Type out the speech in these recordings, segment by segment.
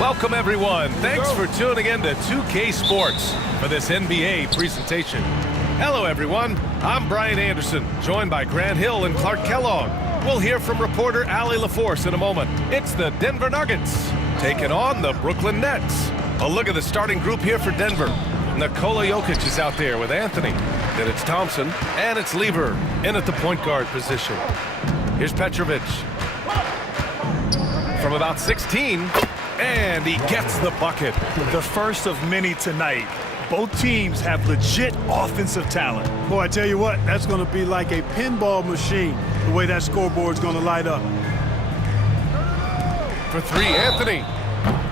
Welcome, everyone. Thanks for tuning in to 2K Sports for this NBA presentation. Hello, everyone. I'm Brian Anderson, joined by Grant Hill and Clark Kellogg. We'll hear from reporter Allie LaForce in a moment. It's the Denver Nuggets taking on the Brooklyn Nets. A look at the starting group here for Denver. Nikola Jokic is out there with Anthony. Then it's Thompson, and it's Lever in at the point guard position. Here's Petrovic. From about 16, and he gets the bucket. The first of many tonight. Both teams have legit offensive talent. Boy, I tell you what, that's going to be like a pinball machine, the way that scoreboard's going to light up. For three, Anthony.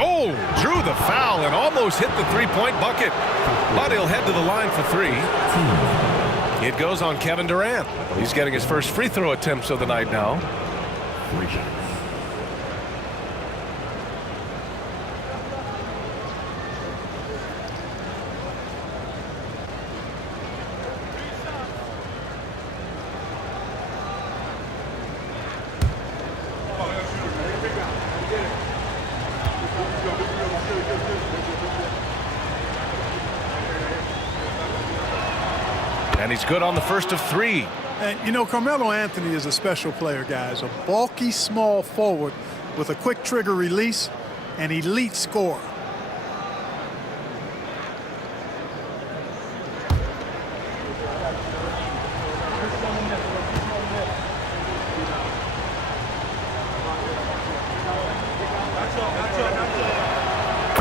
Oh, drew the foul and almost hit the three-point bucket. But he'll head to the line for three. It goes on Kevin Durant. He's getting his first free throw attempts of the night now. And he's good on the first of three. And, you know, Carmelo Anthony is a special player, guys. A bulky, small forward with a quick trigger release, an elite scorer.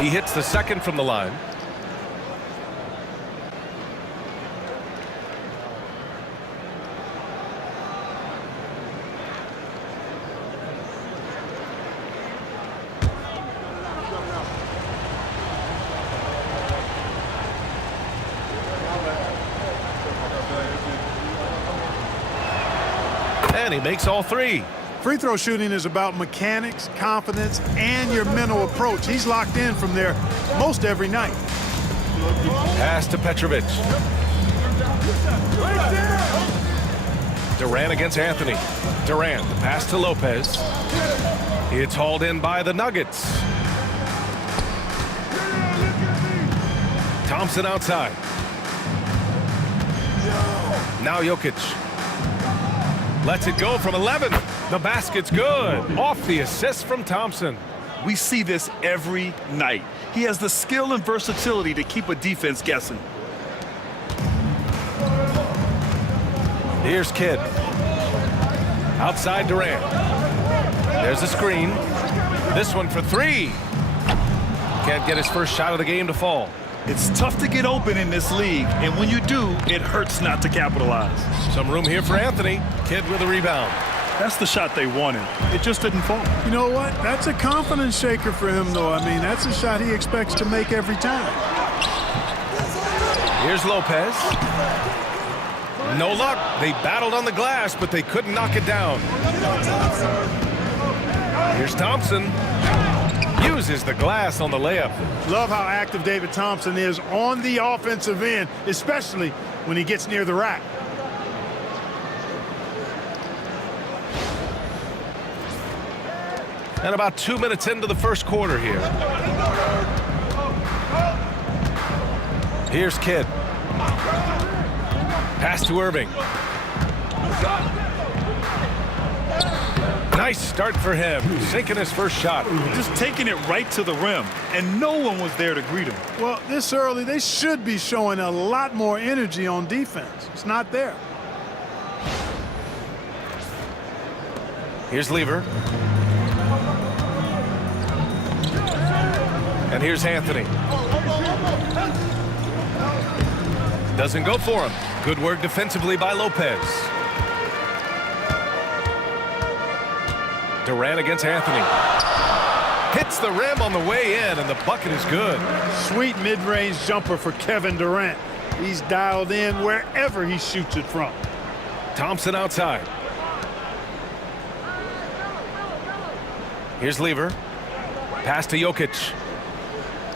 He hits the second from the line. And he makes all three. Free throw shooting is about mechanics, confidence, and your mental approach. He's locked in from there most every night. Pass to Petrovic. Durant against Anthony. Durant, the pass to Lopez. It's hauled in by the Nuggets. Thompson outside. Now Jokic. Lets it go from 11. The basket's good. Off the assist from Thompson. We see this every night. He has the skill and versatility to keep a defense guessing. Here's Kidd. Outside Durant. There's a screen. This one for three. Can't get his first shot of the game to fall. It's tough to get open in this league, and when you do, it hurts not to capitalize. Some room here for Anthony. Kidd with a rebound. That's the shot they wanted. It just didn't fall. You know what? That's a confidence shaker for him, though. I mean, that's a shot he expects to make every time. Here's Lopez. No luck. They battled on the glass, but they couldn't knock it down. Here's Thompson. Uses the glass on the layup. Love how active David Thompson is on the offensive end, especially when he gets near the rack. And about 2 minutes into the first quarter here. Here's Kidd. Pass to Irving. Nice start for him, sinking his first shot. Just taking it right to the rim, and no one was there to greet him. Well, this early, they should be showing a lot more energy on defense. It's not there. Here's Lever. And here's Anthony. Doesn't go for him. Good work defensively by Lopez. Durant against Anthony. Hits the rim on the way in, and the bucket is good. Sweet mid-range jumper for Kevin Durant. He's dialed in wherever he shoots it from. Thompson outside. Here's Lever. Pass to Jokic.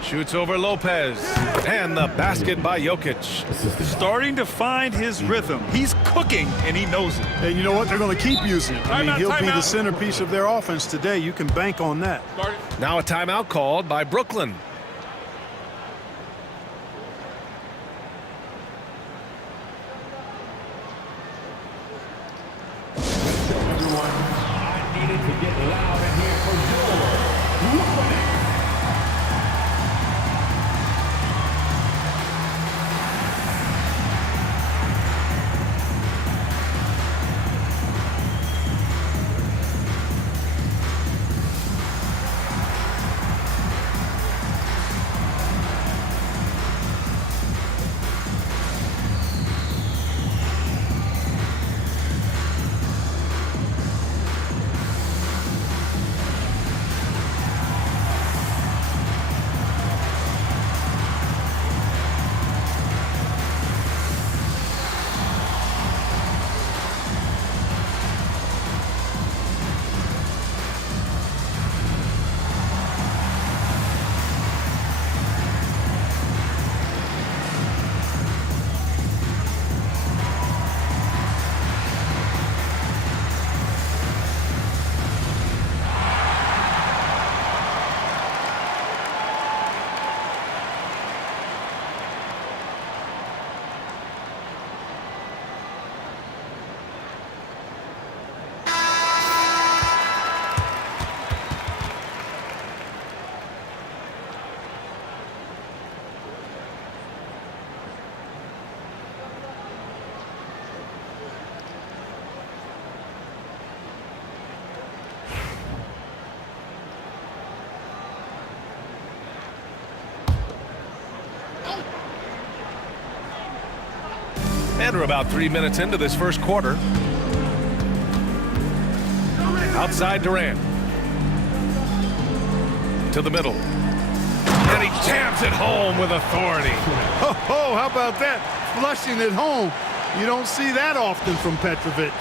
Shoots over Lopez. And the basket by Jokic. Starting to find his rhythm. He's cooking, and he knows it. And you know what? They're going to keep using him. I mean, he'll be the centerpiece of their offense today. You can bank on that. Now a timeout called by Brooklyn. And we're about 3 minutes into this first quarter. Outside Durant. To the middle. And he jams it home with authority. Oh, how about that? Flushing it home. You don't see that often from Petrovic.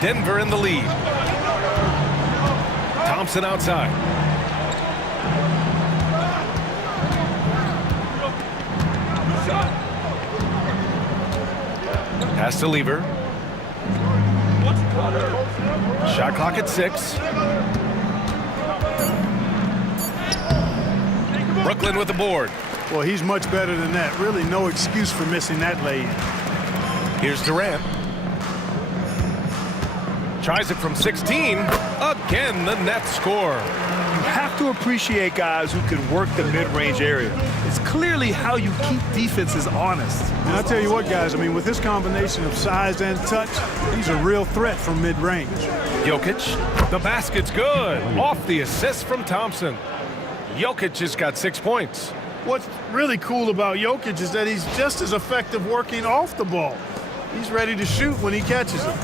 Denver in the lead. Thompson outside. Pass to Lever. Shot clock at 6. Brooklyn with the board. Well, he's much better than that. Really no excuse for missing that lay-in. Here's Durant. Tries it from 16. Again, the net score. You have to appreciate guys who can work the mid-range area. It's clearly how you keep defenses honest. And I'll tell you what, guys, I mean, with this combination of size and touch, he's a real threat from mid-range. Jokic, the basket's good. Off the assist from Thompson. Jokic has got 6 points. What's really cool about Jokic is that he's just as effective working off the ball. He's ready to shoot when he catches it.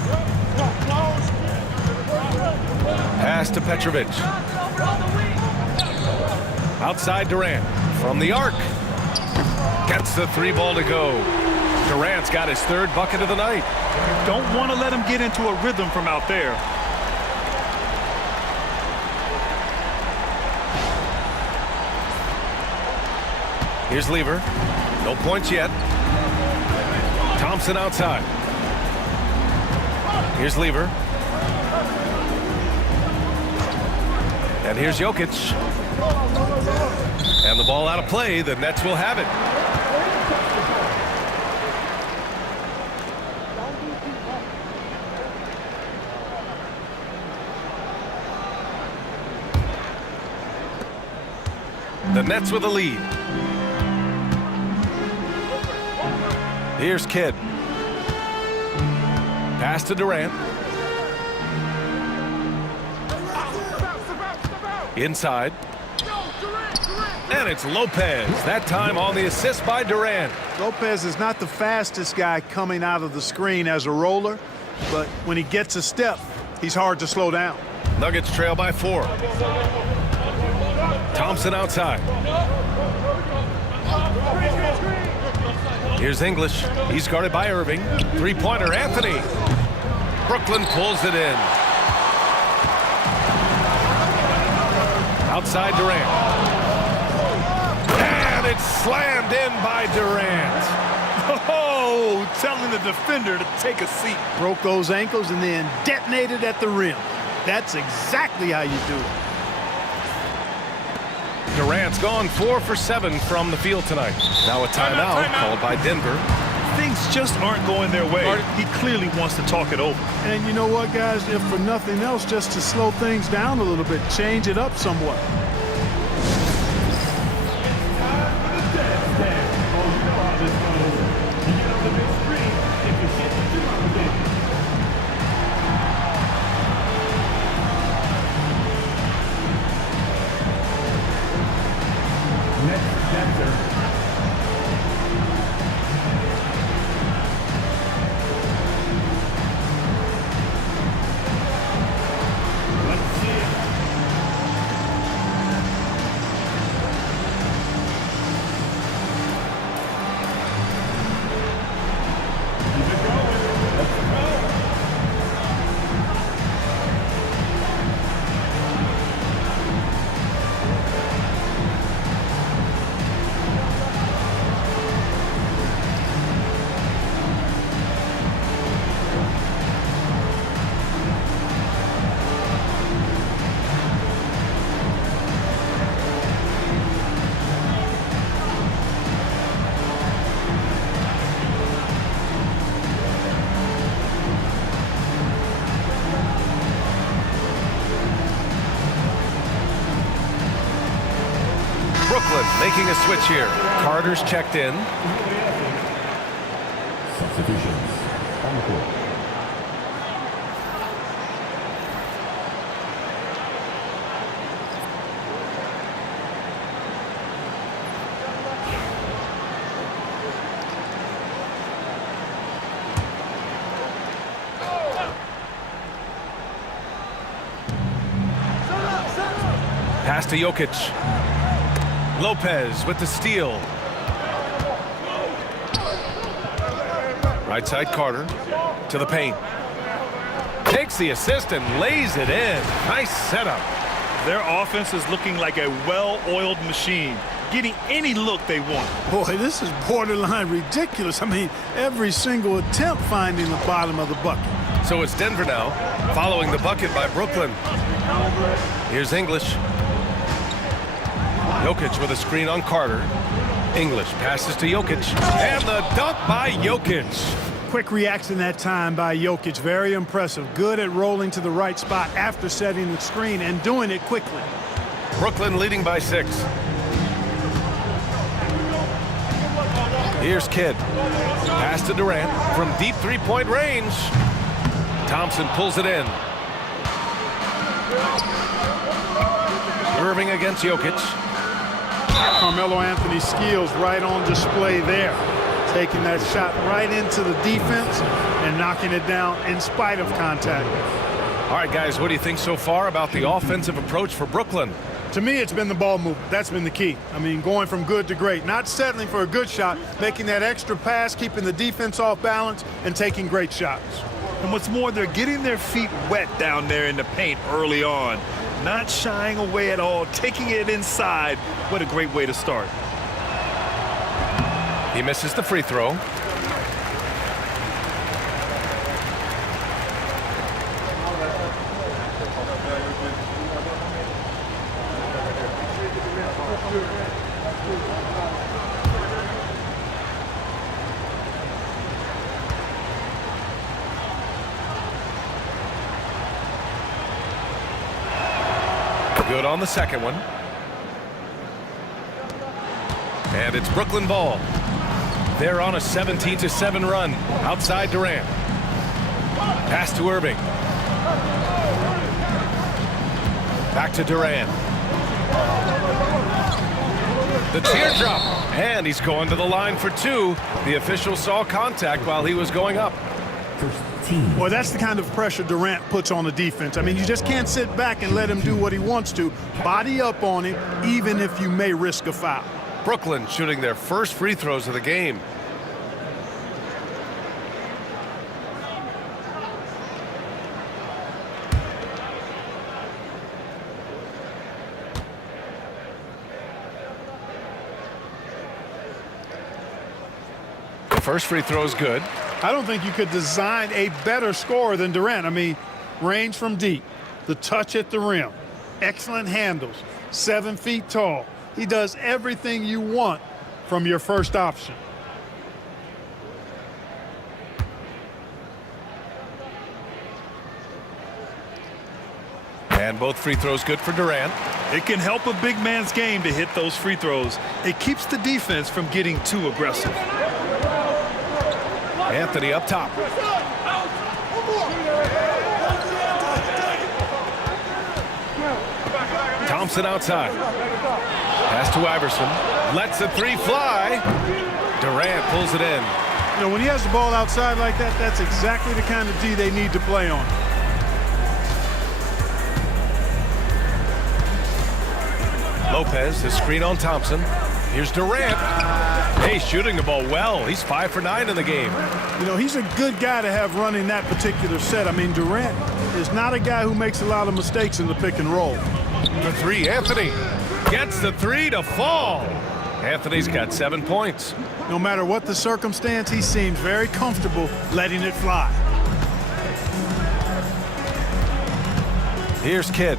Pass to Petrovic. Outside Durant. From the arc. Gets the 3 ball to go. Durant's got his 3rd bucket of the night. Don't want to let him get into a rhythm from out there. Here's Lever. No points yet. Thompson outside. Here's Lever. And here's Jokic. And the ball out of play. The Nets will have it. The Nets with a lead. Here's Kidd. Pass to Durant. Inside. And it's Lopez. That time on the assist by Durant. Lopez is not the fastest guy coming out of the screen as a roller, but when he gets a step, he's hard to slow down. Nuggets trail by 4. Thompson outside. Here's English. He's guarded by Irving. 3-pointer, Anthony. Brooklyn pulls it in. Outside Durant. And it's slammed in by Durant. Oh, telling the defender to take a seat. Broke those ankles and then detonated at the rim. That's exactly how you do it. Durant's gone 4 for 7 from the field tonight. Now a timeout called by Denver. Things just aren't going their way. He clearly wants to talk it over. And you know what, guys? If for nothing else, just to slow things down a little bit, change it up somewhat. Brooklyn making a switch here. Carter's checked in. Substitutions on the court. Pass to Jokic. Lopez with the steal. Right side Carter to the paint. Takes the assist and lays it in. Nice setup. Their offense is looking like a well-oiled machine, getting any look they want. Boy, this is borderline ridiculous. I mean, every single attempt finding the bottom of the bucket. So it's Denver now, following the bucket by Brooklyn. Here's English. Jokic with a screen on Carter. English passes to Jokic. And the dunk by Jokic. Quick reaction that time by Jokic. Very impressive. Good at rolling to the right spot after setting the screen and doing it quickly. Brooklyn leading by 6. Here's Kidd. Pass to Durant from deep three-point range. Thompson pulls it in. Irving against Jokic. Carmelo Anthony's skills right on display there. Taking that shot right into the defense and knocking it down in spite of contact. All right, guys, what do you think so far about the offensive approach for Brooklyn? To me, it's been the ball movement. That's been the key. I mean, going from good to great. Not settling for a good shot, making that extra pass, keeping the defense off balance, and taking great shots. And what's more, they're getting their feet wet down there in the paint early on. Not shying away at all, taking it inside. What a great way to start. He misses the free throw. Good on the second one. And it's Brooklyn ball. They're on a 17-7 run. Outside Durant. Pass to Irving. Back to Durant. The teardrop. And he's going to the line for 2. The official saw contact while he was going up. First team. Well, that's the kind of pressure Durant puts on the defense. I mean, you just can't sit back and let him do what he wants to. Body up on him, even if you may risk a foul. Brooklyn shooting their first free throws of the game. First free throw is good. I don't think you could design a better scorer than Durant. I mean, range from deep, the touch at the rim, excellent handles, 7 feet tall. He does everything you want from your first option. And both free throws good for Durant. It can help a big man's game to hit those free throws. It keeps the defense from getting too aggressive. Anthony up top. Thompson outside. Pass to Iverson. Lets the three fly. Durant pulls it in. You know, when he has the ball outside like that, that's exactly the kind of D they need to play on. Lopez, the screen on Thompson. Here's Durant. Hey, shooting the ball well. He's 5 for 9 in the game. You know, he's a good guy to have running that particular set. I mean, Durant is not a guy who makes a lot of mistakes in the pick and roll. The three, Anthony gets the three to fall. Anthony's got 7 points. No matter what the circumstance, he seems very comfortable letting it fly. Here's Kidd.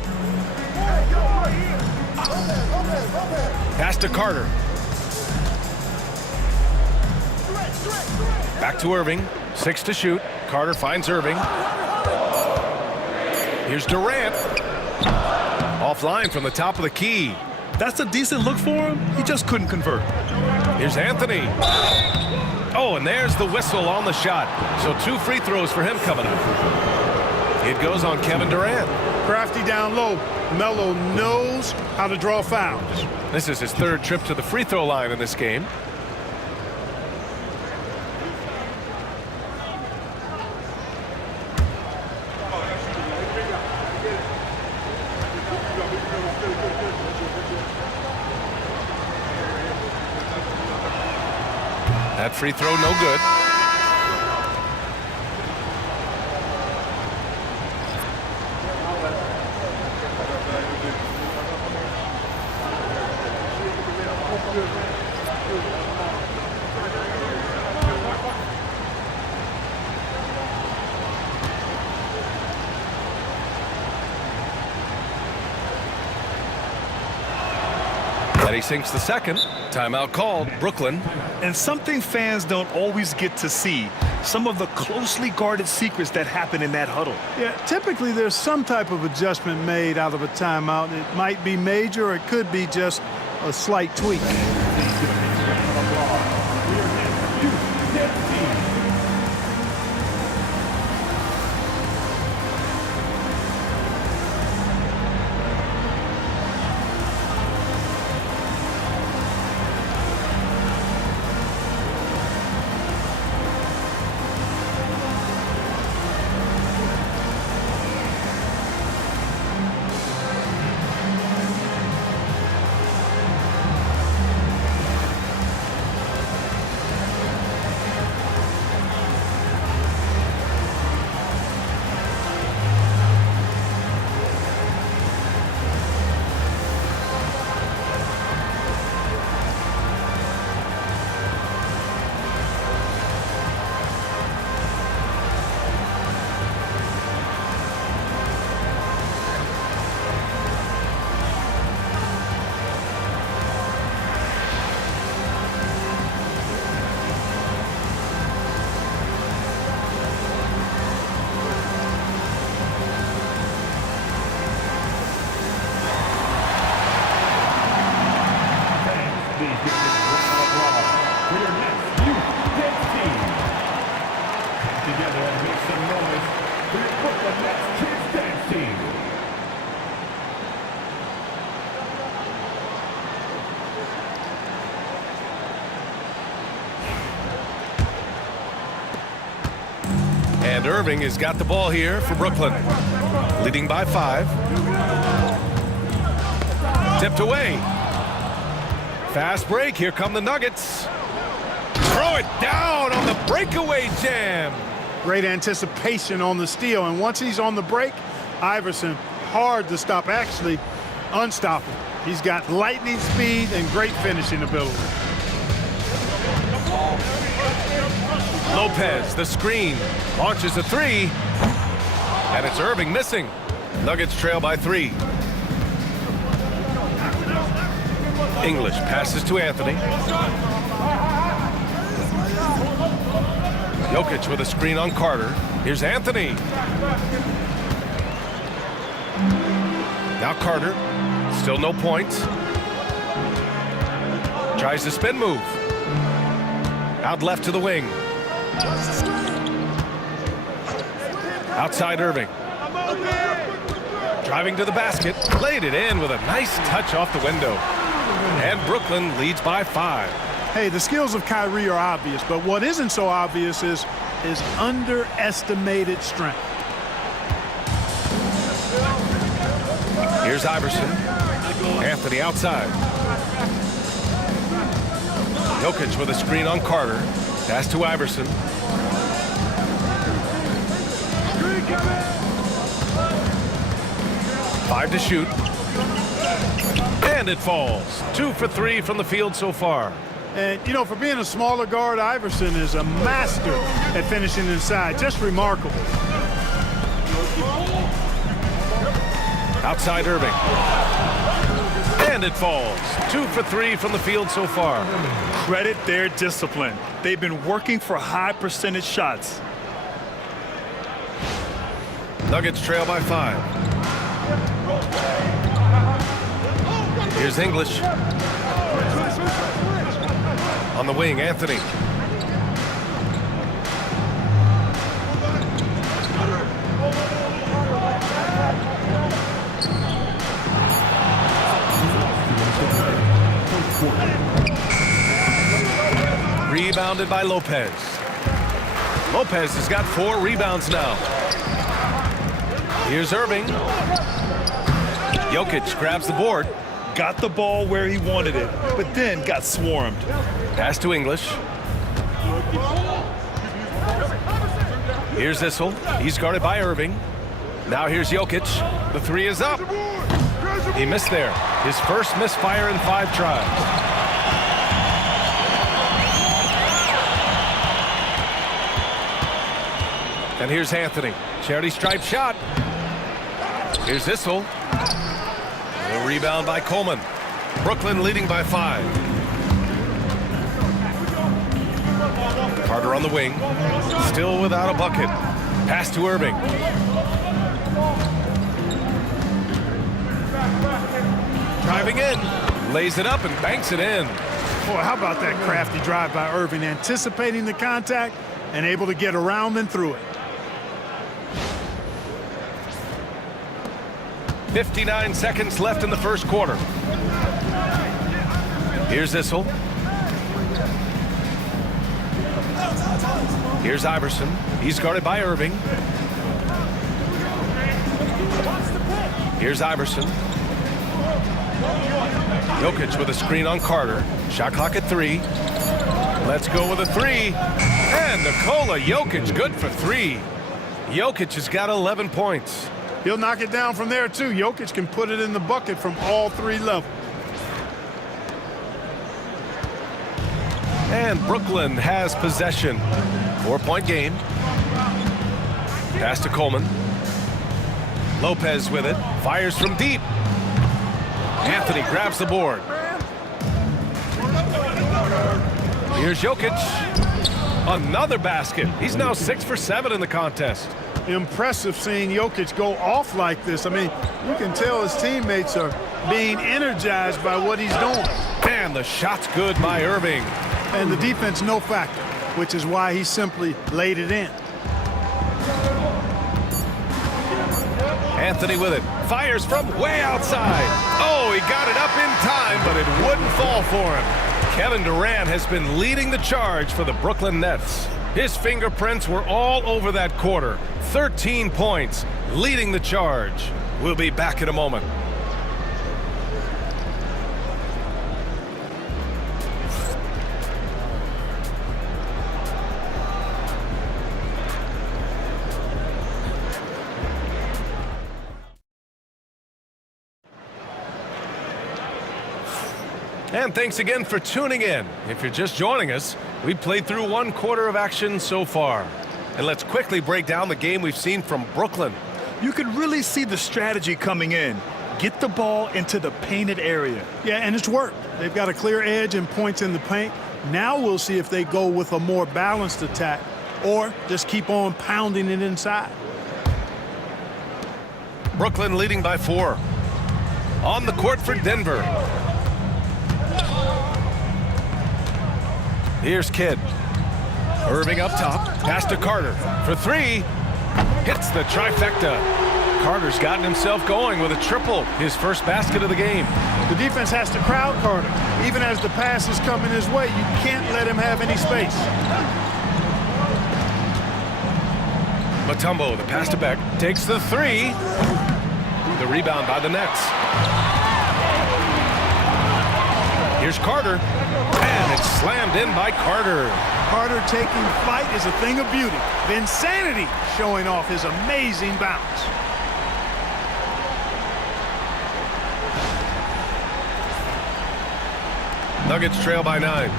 Pass to Carter. Back to Irving. 6 to shoot. Carter finds Irving. Here's Durant. Offline from the top of the key. That's a decent look for him. He just couldn't convert. Here's Anthony. Oh, and there's the whistle on the shot. So 2 free throws for him coming up. It goes on Kevin Durant. Crafty down low. Melo knows how to draw fouls. This is his 3rd trip to the free throw line in this game. That free throw no good. And he sinks the second. Timeout called. Brooklyn. And something fans don't always get to see, some of the closely guarded secrets that happen in that huddle. Yeah, typically there's some type of adjustment made out of a timeout. It might be major or it could be just a slight tweak. And Irving has got the ball here for Brooklyn. Leading by 5. Tipped away. Fast break. Here come the Nuggets. Throw it down on the breakaway jam. Great anticipation on the steal. And once he's on the break, Iverson, hard to stop, actually unstoppable. He's got lightning speed and great finishing ability. Lopez, the screen, launches a three, and it's Irving missing. Nuggets trail by 3. English passes to Anthony. Jokic with a screen on Carter. Here's Anthony. Now Carter, still no points. Tries the spin move. Out left to the wing. Outside Irving. Driving to the basket. Laid it in with a nice touch off the window. And Brooklyn leads by 5. Hey, the skills of Kyrie are obvious, but what isn't so obvious is his underestimated strength. Here's Iverson. Anthony outside. Jokic with a screen on Carter. Pass to Iverson. Five to shoot. And it falls. 2 for 3 from the field so far. And, you know, for being a smaller guard, Iverson is a master at finishing inside. Just remarkable. Outside Irving. And it falls. 2 for 3 from the field so far. Credit their discipline. They've been working for high percentage shots. Nuggets trail by 5. Here's English. On the wing, Anthony. Rebounded by Lopez. Lopez has got 4 rebounds now. Here's Irving. Jokic grabs the board. Got the ball where he wanted it, but then got swarmed. Pass to English. Here's Issel. He's guarded by Irving. Now here's Jokic. The 3 is up. He missed there. His first misfire in 5 tries. And here's Anthony. Charity stripe shot. Here's Issel. A rebound by Coleman. Brooklyn leading by 5. Carter on the wing. Still without a bucket. Pass to Irving. Driving in. Lays it up and banks it in. Boy, how about that crafty drive by Irving, anticipating the contact and able to get around and through it. 59 seconds left in the first quarter. Here's Issel. Here's Iverson. He's guarded by Irving. Here's Iverson. Jokic with a screen on Carter. Shot clock at 3. Let's go with a 3. And Nikola Jokic good for 3. Jokic has got 11 points. He'll knock it down from there, too. Jokic can put it in the bucket from all 3 levels. And Brooklyn has possession. 4-point game. Pass to Coleman. Lopez with it. Fires from deep. Anthony grabs the board. Here's Jokic. Another basket. He's now 6 for 7 in the contest. Impressive seeing Jokic go off like this. I mean, you can tell his teammates are being energized by what he's doing. And the shot's good by Irving. And the defense no factor, which is why he simply laid it in. Anthony with it. Fires from way outside. Oh, he got it up in time, but it wouldn't fall for him. Kevin Durant has been leading the charge for the Brooklyn Nets. His fingerprints were all over that quarter. 13 points, leading the charge. We'll be back in a moment. And thanks again for tuning in. If you're just joining us, we've played through 1/4 of action so far. And let's quickly break down the game we've seen from Brooklyn. You could really see the strategy coming in. Get the ball into the painted area. Yeah, and it's worked. They've got a clear edge and points in the paint. Now we'll see if they go with a more balanced attack or just keep on pounding it inside. Brooklyn leading by 4. On the court for Denver. Here's Kidd. Irving up top. Pass to Carter. For 3. Hits the trifecta. Carter's gotten himself going with a triple. His first basket of the game. The defense has to crowd Carter. Even as the pass is coming his way, you can't let him have any space. Mutombo, the pass to Beck. Takes the 3. The rebound by the Nets. Here's Carter. And it's slammed in by Carter. Carter taking flight is a thing of beauty. Vinsanity showing off his amazing bounce. Nuggets trail by 9.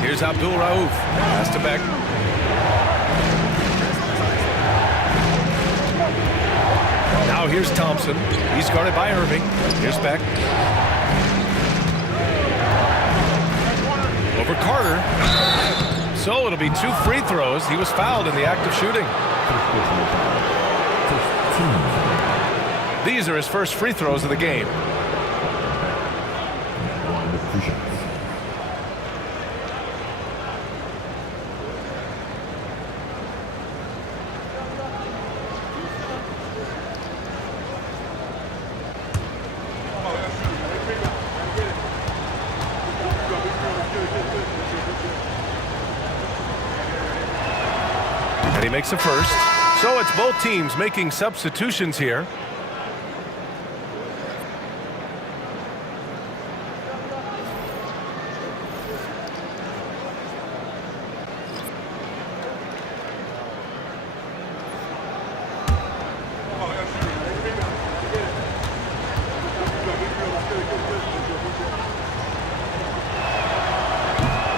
Here's Abdul Rauf. Pass to Beck. Now here's Thompson. He's guarded by Irving. Here's Beck. Over Carter. So it'll be 2 free throws. He was fouled in the act of shooting. These are his first free throws of the game. And he makes a first. So it's both teams making substitutions here.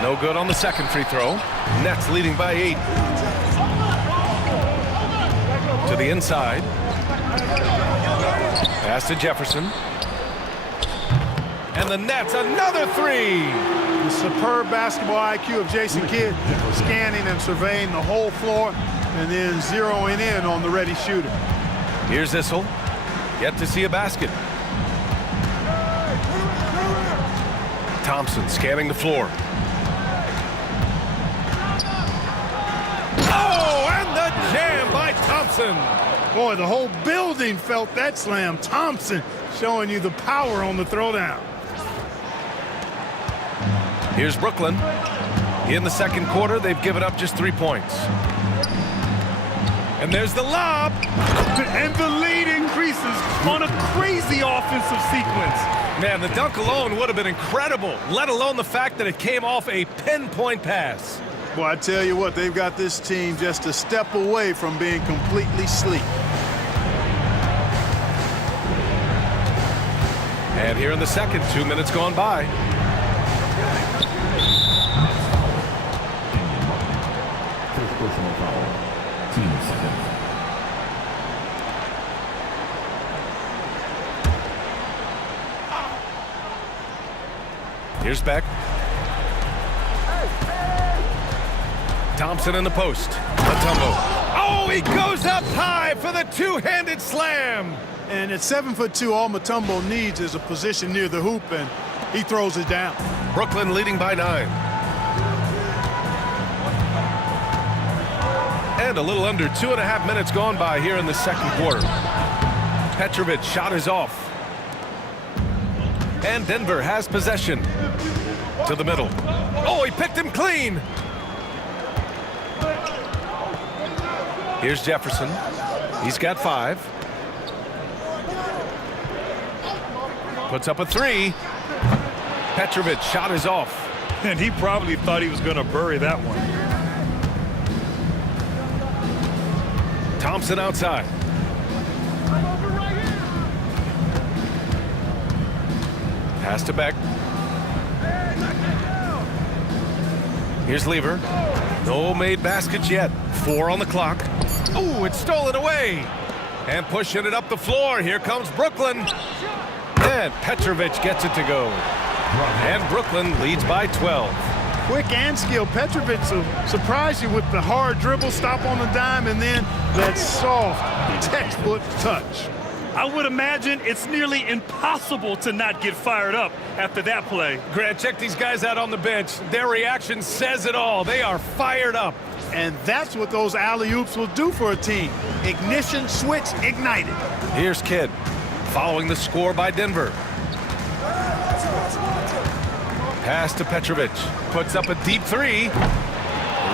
No good on the second free throw. Nets leading by 8. To the inside. Pass to Jefferson. And the Nets, another 3. The superb basketball IQ of Jason Kidd, scanning and surveying the whole floor and then zeroing in on the ready shooter. Here's Issel. Yet to see a basket. Thompson scanning the floor. Oh, and the jam by Thompson. Boy, the whole building felt that slam. Thompson showing you the power on the throwdown. Here's Brooklyn. In the second quarter, they've given up just 3 points. And there's the lob. And the lead increases on a crazy offensive sequence. Man, the dunk alone would have been incredible, let alone the fact that it came off a pinpoint pass. Boy, I tell you what, they've got this team just a step away from being completely asleep. And here in the second, 2 minutes gone by. First personal foul. Team seconds. Here's Beck. Thompson in the post. Mutombo. Oh, he goes up high for the two-handed slam. And at 7'2", all Mutombo needs is a position near the hoop, and he throws it down. Brooklyn leading by 9. And a little under 2.5 minutes gone by here in the second quarter. Petrovic shot is off. And Denver has possession. To the middle. Oh, he picked him clean. Here's Jefferson. He's got 5. Puts up a 3. Petrovic shot is off. And he probably thought he was going to bury that one. Thompson outside. Pass to Beck. Here's Lever. No made baskets yet. 4 on the clock. Ooh, it's stolen away. And pushing it up the floor. Here comes Brooklyn. And Petrovic gets it to go. And Brooklyn leads by 12. Quick and skilled. Petrovic will surprise you with the hard dribble, stop on the dime, and then that soft, textbook touch. I would imagine it's nearly impossible to not get fired up after that play. Grant, check these guys out on the bench. Their reaction says it all. They are fired up. And that's what those alley-oops will do for a team. Ignition switch ignited. Here's Kidd, following the score by Denver. Pass to Petrovic. Puts up a deep 3.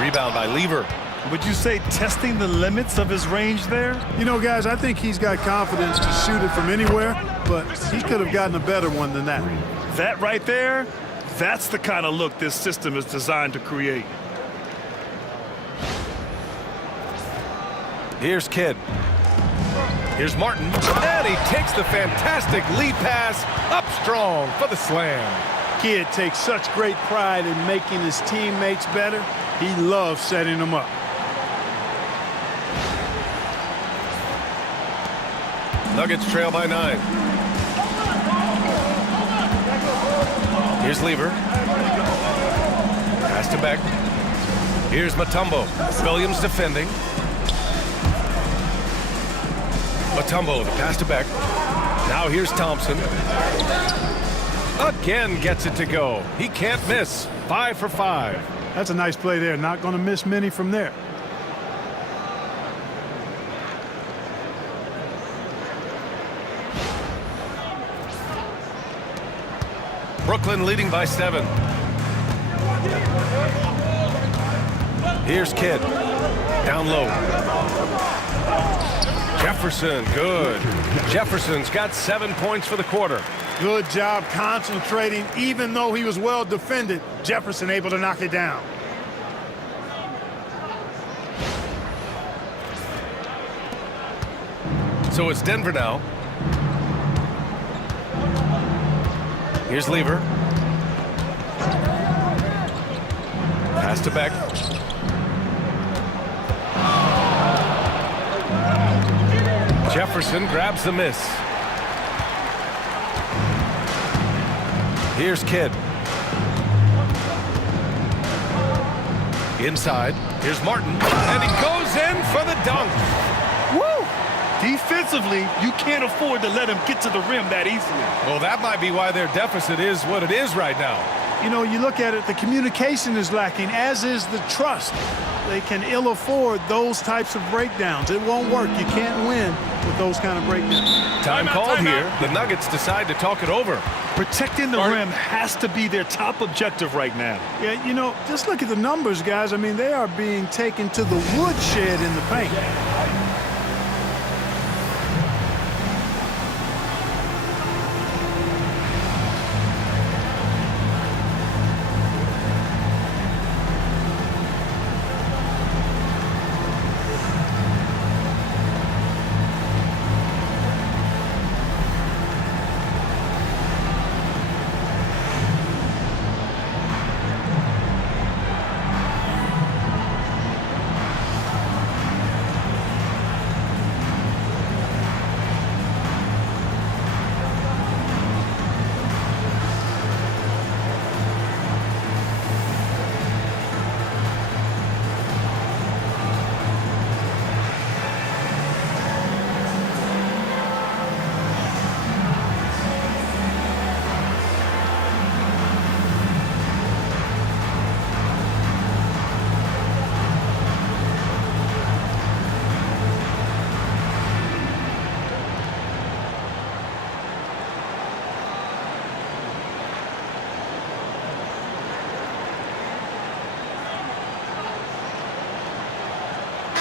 Rebound by Lever. Would you say testing the limits of his range there? You know, guys, I think he's got confidence to shoot it from anywhere, but he could have gotten a better one than that. That right there, that's the kind of look this system is designed to create. Here's Kidd. Here's Martin. And he takes the fantastic lead pass up strong for the slam. Kidd takes such great pride in making his teammates better. He loves setting them up. Nuggets trail by 9. Here's Lever. Pass to Beck. Here's Mutombo. Williams defending. Mutombo, the pass to Beck. Now here's Thompson. Again gets it to go. He can't miss. 5 for 5. That's a nice play there. Not going to miss many from there. Brooklyn leading by 7. Here's Kidd. Down low. Jefferson, good. Jefferson's got 7 points for the quarter. Good job concentrating. Even though he was well defended, Jefferson able to knock it down. So it's Denver now. Here's Lever. Pass to Beck. Jefferson grabs the miss. Here's Kidd. Inside. Here's Martin. And he goes in for the dunk. Woo! Defensively, you can't afford to let him get to the rim that easily. Well, that might be why their deficit is what it is right now. You know, you look at it, the communication is lacking, as is the trust. They can ill afford those types of breakdowns. It won't work. You can't win with those kind of breakdowns. Time called here. The Nuggets decide to talk it over. Protecting the rim has to be their top objective right now. Yeah, you know, just look at the numbers, guys. I mean, they are being taken to the woodshed in the paint.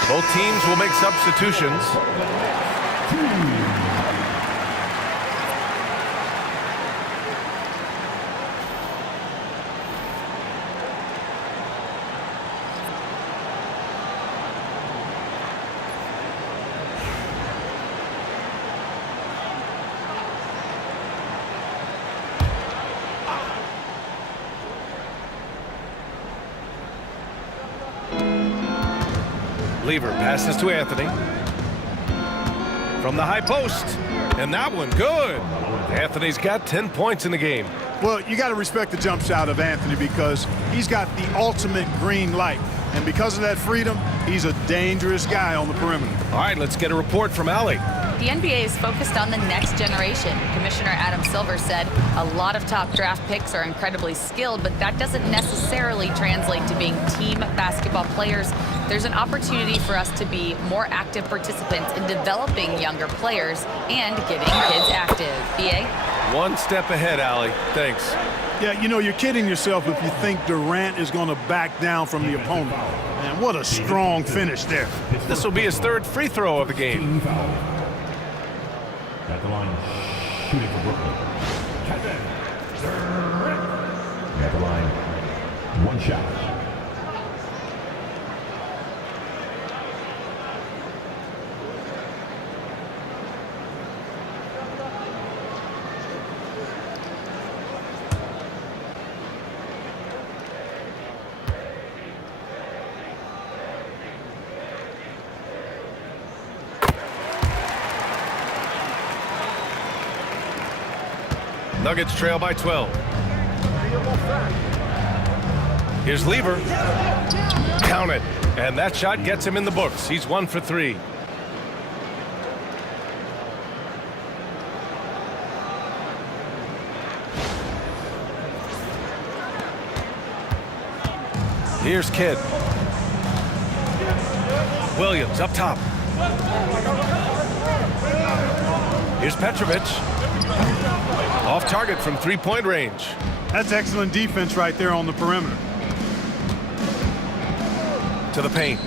Both teams will make substitutions. Lever passes to Anthony. From the high post. And that one good. Anthony's got 10 points in the game. Well, you got to respect the jump shot of Anthony because he's got the ultimate green light. And because of that freedom, he's a dangerous guy on the perimeter. All right, let's get a report from Allie. The NBA is focused on the next generation. Commissioner Adam Silver said a lot of top draft picks are incredibly skilled, but that doesn't necessarily translate to being team basketball players. There's an opportunity for us to be more active participants in developing younger players and getting kids active. BA? One step ahead, Allie. Thanks. Yeah, you know, you're kidding yourself if you think Durant is going to back down from the opponent. Man, what a strong finish there. This will be his third free throw of the game. Team foul. At the line, shooting for Brooklyn. Kevin Durant. At the line, one shot. Nuggets trail by 12. Here's Lever. Count it. And that shot gets him in the books. He's 1 for 3. Here's Kidd. Williams up top. Here's Petrovic. Off target from three-point range. That's excellent defense right there on the perimeter. To the paint.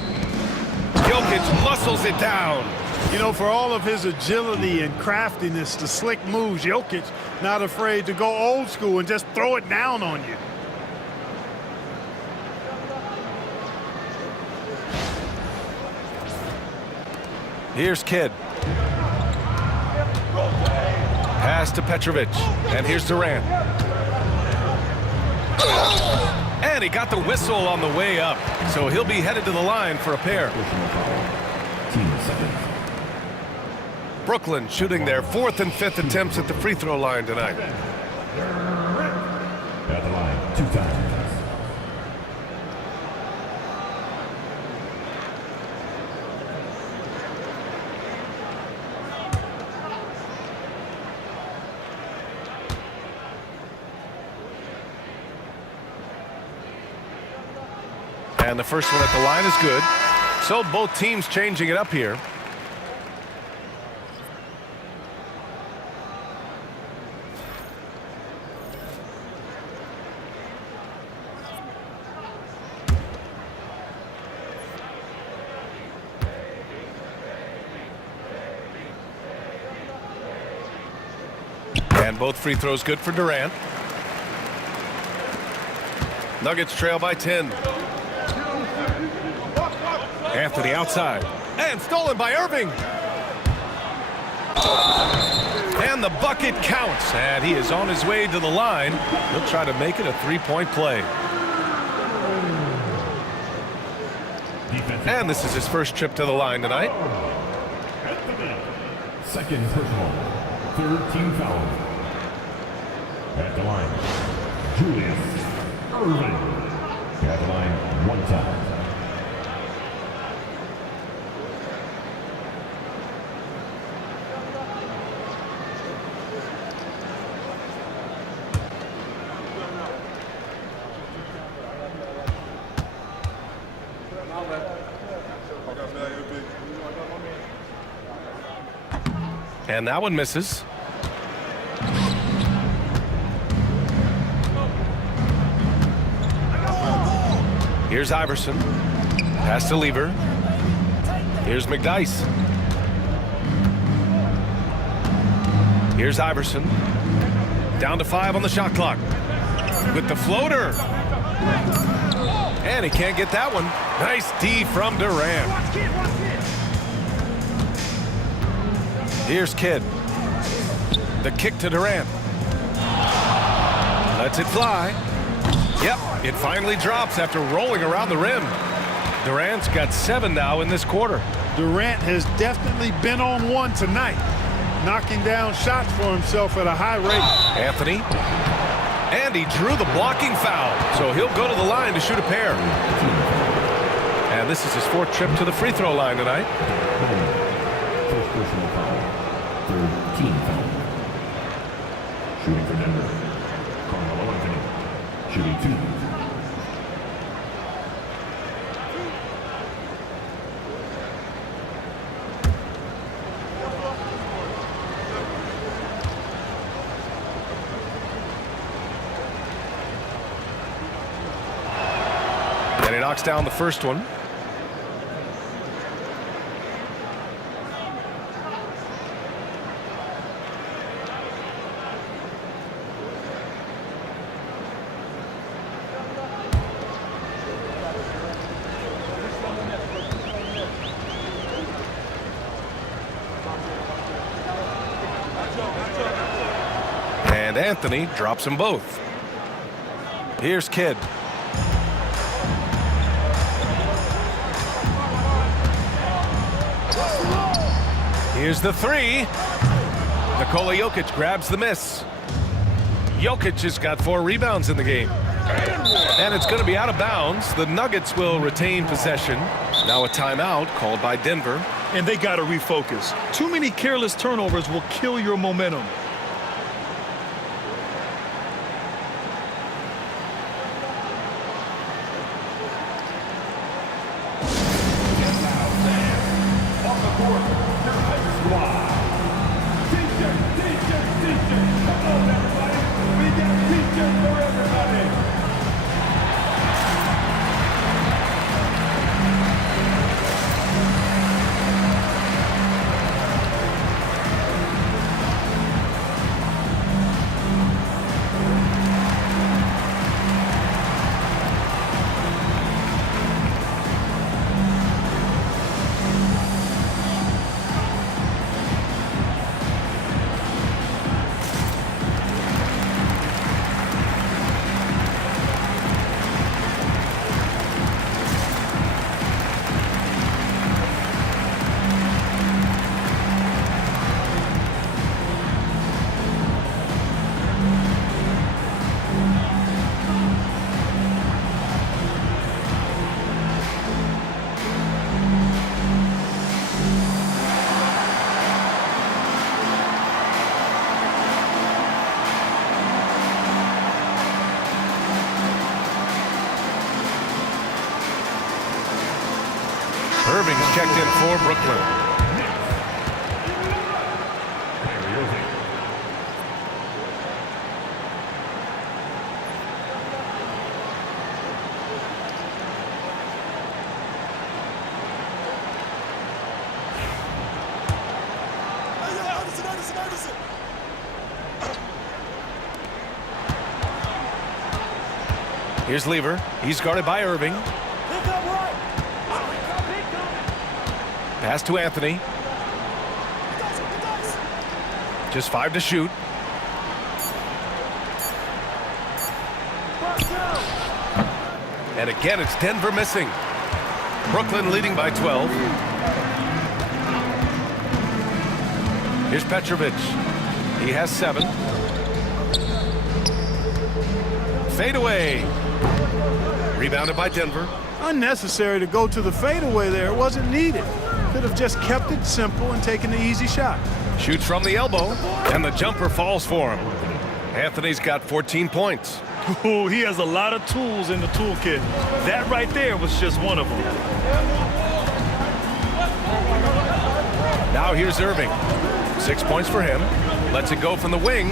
Jokic muscles it down. You know, for all of his agility and craftiness, the slick moves, Jokic not afraid to go old school and just throw it down on you. Here's Kidd. Pass to Petrovic. And here's Durant. And he got the whistle on the way up. So he'll be headed to the line for a pair. Team second. Brooklyn shooting their 4th and 5th attempts at the free throw line tonight. At the line, 2 times. And the first one at the line is good. So both teams changing it up here. And both free throws good for Durant. Nuggets trail by 10. Anthony outside. And stolen by Irving. And the bucket counts. And he is on his way to the line. He'll try to make it a three-point play. And this is his first trip to the line tonight. Second personal. 3rd team foul. At the line, Julius Irving. At the line, 1 time. And that one misses. Here's Iverson. Pass to Lever. Here's McDyess. Here's Iverson. Down to 5 on the shot clock. With the floater. And he can't get that one. Nice D from Durant. Here's Kidd. The kick to Durant. Lets it fly. Yep, it finally drops after rolling around the rim. Durant's got 7 now in this quarter. Durant has definitely been on one tonight, knocking down shots for himself at a high rate. Anthony. And he drew the blocking foul, so he'll go to the line to shoot a pair. And this is his 4th trip to the free throw line tonight. First personal foul. 3rd team foul. Shooting for Denver. Carmelo Anthony. Shooting 2. And he knocks down the first one. And Anthony drops them both. Here's Kidd. Here's the 3. Nikola Jokic grabs the miss. Jokic has got 4 rebounds in the game. And it's going to be out of bounds. The Nuggets will retain possession. Now a timeout called by Denver. And they got to refocus. Too many careless turnovers will kill your momentum. Irving's checked in for Brooklyn. Here's Lever. He's guarded by Irving. Pass to Anthony. Just 5 to shoot. And again, it's Denver missing. Brooklyn leading by 12. Here's Petrovic. He has 7. Fadeaway. Rebounded by Denver. Unnecessary to go to the fadeaway there. It wasn't needed. Could have just kept it simple and taken the easy shot. Shoots from the elbow, and the jumper falls for him. Anthony's got 14 points. Ooh, he has a lot of tools in the toolkit. That right there was just one of them. Now here's Irving. 6 points for him. Lets it go from the wing.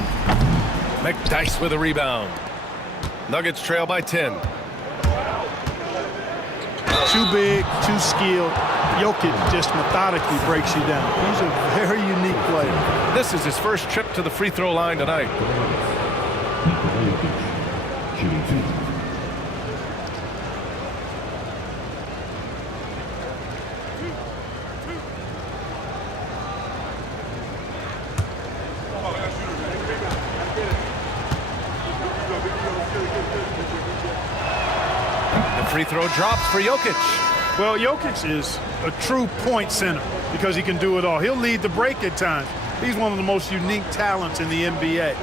McDyess with a rebound. Nuggets trail by 10. Too big, too skilled. Jokic just methodically breaks you down. He's a very unique player. This is his first trip to the free throw line tonight. Nikola Jokic. Shooting 2. The free throw drops for Jokic. Well, Jokic is a true point center because he can do it all. He'll lead the break at times. He's one of the most unique talents in the NBA.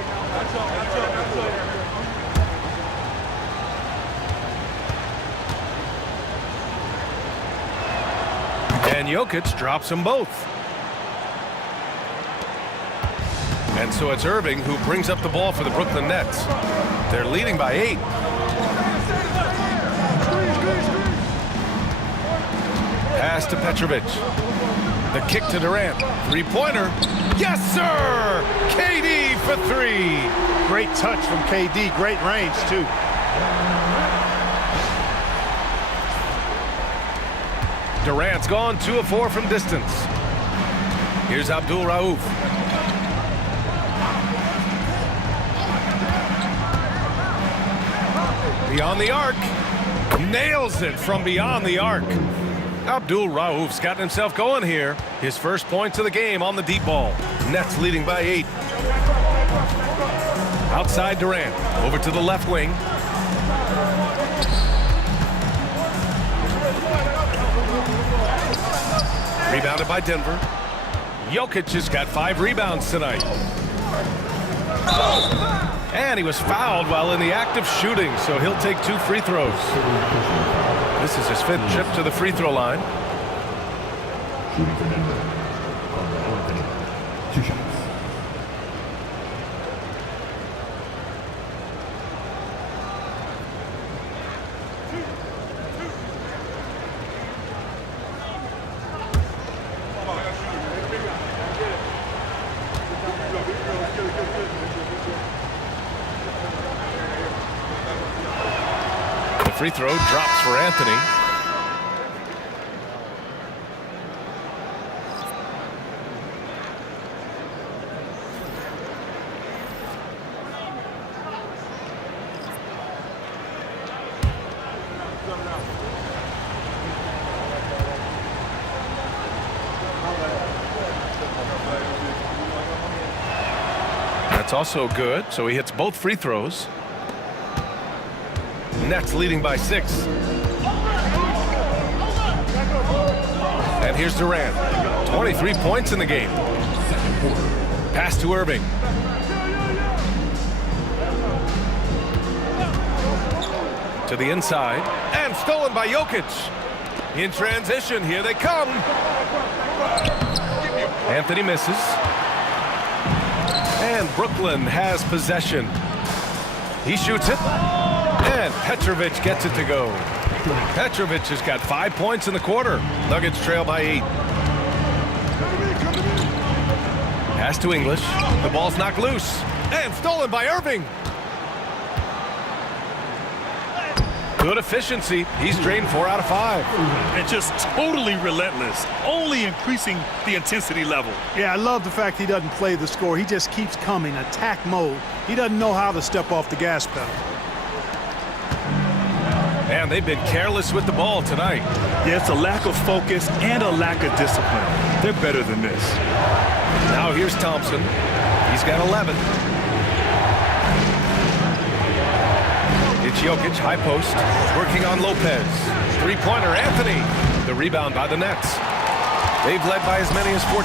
And Jokic drops them both. And so it's Irving who brings up the ball for the Brooklyn Nets. They're leading by 8. Pass to Petrovic. The kick to Durant. Three-pointer. Yes, sir! KD for 3. Great touch from KD. Great range, too. Durant's gone 2 of 4 from distance. Here's Abdul Rauf. Beyond the arc. Nails it from beyond the arc. Abdul Rauf's gotten himself going here. His first points of the game on the deep ball. Nets leading by 8. Outside Durant. Over to the left wing. Rebounded by Denver. Jokic has got 5 rebounds tonight. And he was fouled while in the act of shooting, so he'll take 2 free throws. This is his 5th trip to the free throw line. Shooting for Denver. Carmelo Anthony. 2 shots. Free throw drops for Anthony. That's also good, so he hits both free throws. Nets leading by 6. And here's Durant. 23 points in the game. Pass to Irving. To the inside. And stolen by Jokic. In transition, here they come. Anthony misses. And Brooklyn has possession. He shoots it. And Petrovic gets it to go. Petrovic has got 5 points in the quarter. Nuggets trail by 8. Pass to English. The ball's knocked loose. And stolen by Irving. Good efficiency. He's drained 4 out of 5. And just totally relentless, only increasing the intensity level. Yeah, I love the fact he doesn't play the score. He just keeps coming, attack mode. He doesn't know how to step off the gas pedal. And they've been careless with the ball tonight. Yeah, it's a lack of focus and a lack of discipline. They're better than this. Now here's Thompson. He's got 11. It's Jokic, high post, working on Lopez. Three-pointer, Anthony. The rebound by the Nets. They've led by as many as 14.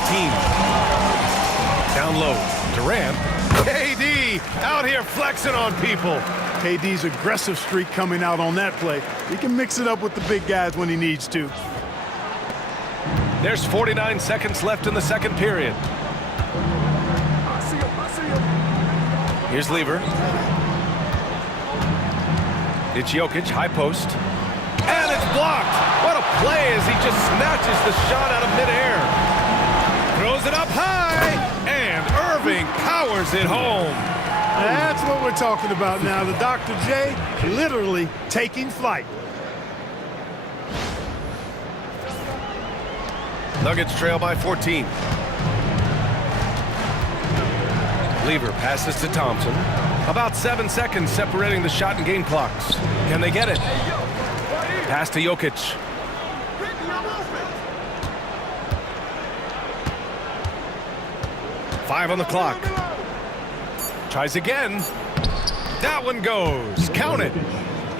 Down low, Durant. KD out here flexing on people. KD's aggressive streak coming out on that play. He can mix it up with the big guys when he needs to. There's 49 seconds left in the second period. Here's Lever. It's Jokic, high post. And it's blocked. What a play as he just snatches the shot out of midair. Throws it up high. And Irving powers it home. That's what we're talking about now. The Dr. J literally taking flight. Nuggets trail by 14. Lever passes to Thompson. About 7 seconds separating the shot and game clocks. Can they get it? Pass to Jokic. Five on the clock. Tries again. That one goes. Count it.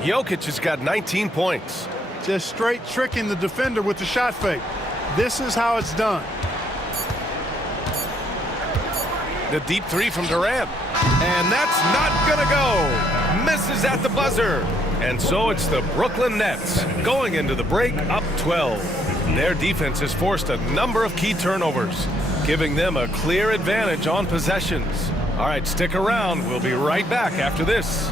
Jokic has got 19 points. just straight tricking the defender with the shot fake. This is how it's done. The deep three from Durant. And that's not going to go. Misses at the buzzer. And so it's the Brooklyn Nets going into the break up 12. Their defense has forced a number of key turnovers, giving them a clear advantage on possessions. All right, stick around. We'll be right back after this.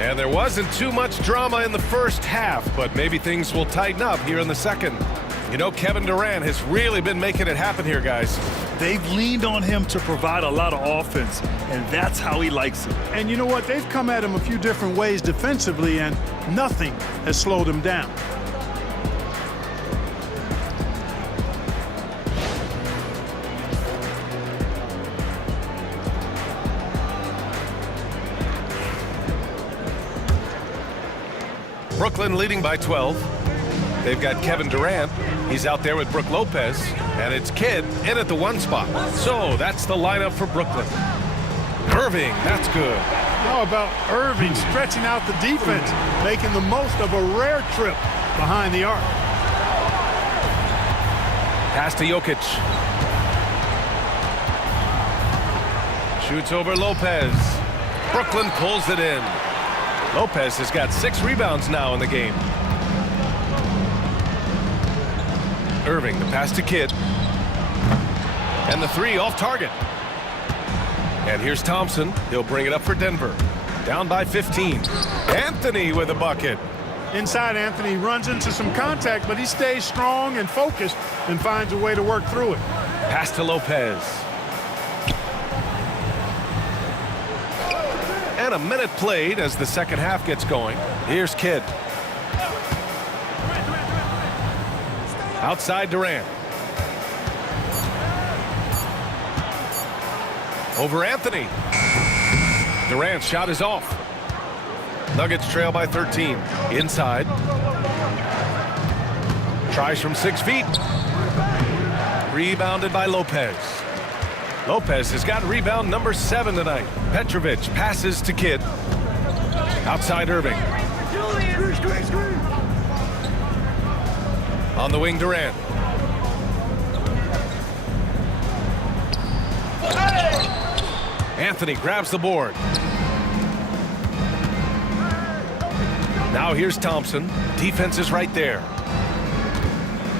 And there wasn't too much drama in the first half, but maybe things will tighten up here in the second. You know, Kevin Durant has really been making it happen here, guys. They've leaned on him to provide a lot of offense, and that's how he likes it. And you know what? They've come at him a few different ways defensively, and nothing has slowed him down. Brooklyn leading by 12. They've got Kevin Durant. He's out there with Brook Lopez. And it's Kidd in at the 1 spot. So that's the lineup for Brooklyn. Irving, that's good. How about Irving stretching out the defense, making the most of a rare trip behind the arc. Pass to Jokic. Shoots over Lopez. Brooklyn pulls it in. Lopez has got 6 rebounds now in the game. Irving, the pass to Kidd. And the 3 off target. And here's Thompson. He'll bring it up for Denver. Down by 15. Anthony with a bucket. Inside, Anthony runs into some contact, but he stays strong and focused and finds a way to work through it. Pass to Lopez. And a minute played as the second half gets going. Here's Kidd. Outside Durant. Over Anthony. Durant's shot is off. Nuggets trail by 13. Inside. Tries from 6 feet. Rebounded by Lopez. Lopez has got rebound number 7 tonight. Petrovic passes to Kidd. Outside Irving. On the wing, Durant. Anthony grabs the board. Now here's Thompson. Defense is right there.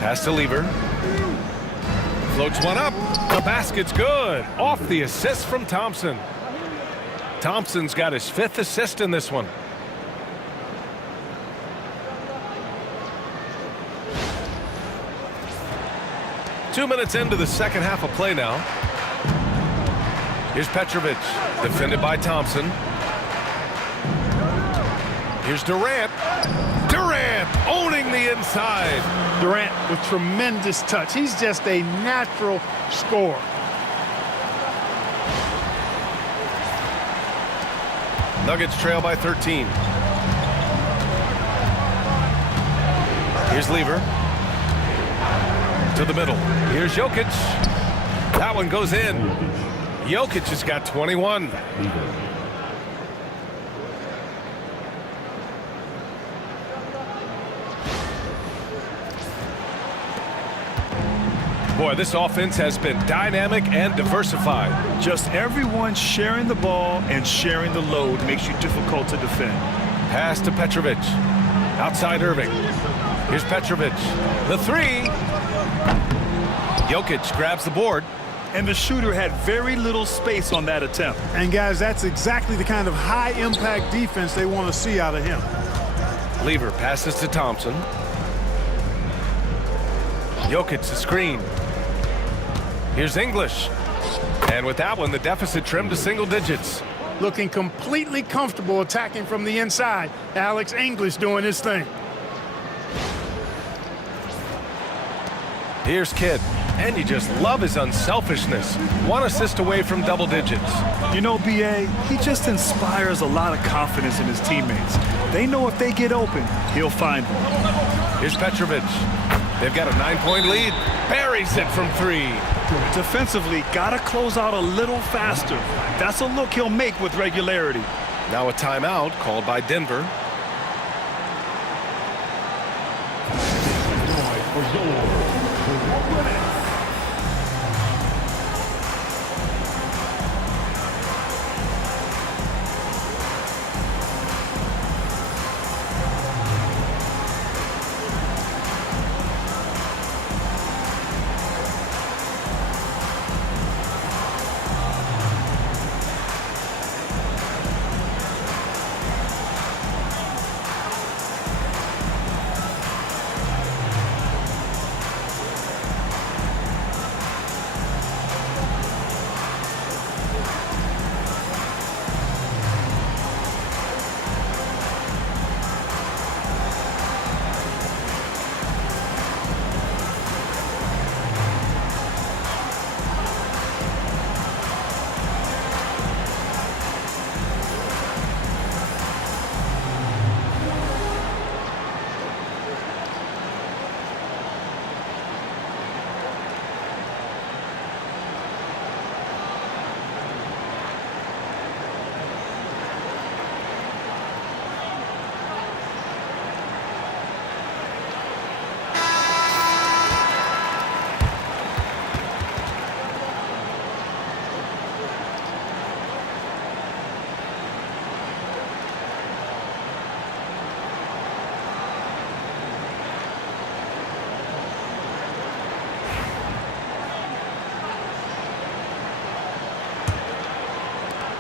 Pass to Lever. Floats one up. The basket's good. Off the assist from Thompson. Thompson's got his 5th assist in this one. Two minutes into the second half of play now. Here's Petrovic, defended by Thompson. Here's Durant. Durant owning the inside. Durant with tremendous touch. He's just a natural scorer. Nuggets trail by 13. Here's Lever. To the middle. Here's Jokic. That one goes in. Jokic has got 21. Boy, this offense has been dynamic and diversified. Just everyone sharing the ball and sharing the load makes you difficult to defend. Pass to Petrovic. Outside Irving. Here's Petrovic. The three. Jokic grabs the board. And the shooter had very little space on that attempt. And guys, that's exactly the kind of high-impact defense they want to see out of him. Lever passes to Thompson. Jokic the screen. Here's English. And with that one, the deficit trimmed to single digits. Looking completely comfortable attacking from the inside. Alex English doing his thing. Here's Kidd. And you just love his unselfishness. 1 assist away from double digits. You know, B.A., he just inspires a lot of confidence in his teammates. They know if they get open, he'll find them. Here's Petrovic. They've got a 9-point lead. Buries it from 3. Defensively, gotta close out a little faster. That's a look he'll make with regularity. Now a timeout called by Denver.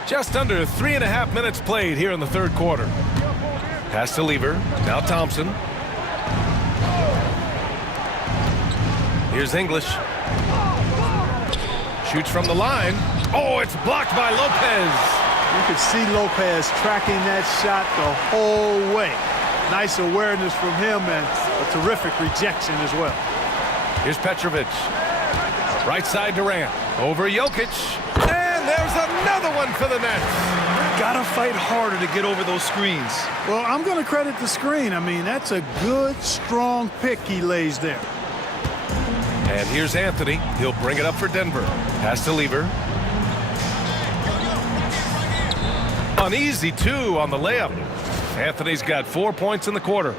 Just under 3.5 minutes played here in the third quarter. Pass to Lever. Now Thompson. Here's English. Shoots from the line. Oh, it's blocked by Lopez. You could see Lopez tracking that shot the whole way. Nice awareness from him and a terrific rejection as well. Here's Petrovic. Right side Durant. Over Jokic. And there's another one for the Nets. Gotta fight harder to get over those screens. Well, I'm going to credit the screen. I mean, that's a good, strong pick he lays there. And here's Anthony. He'll bring it up for Denver. Pass to Lever. An easy 2 on the layup. Anthony's got 4 points in the quarter.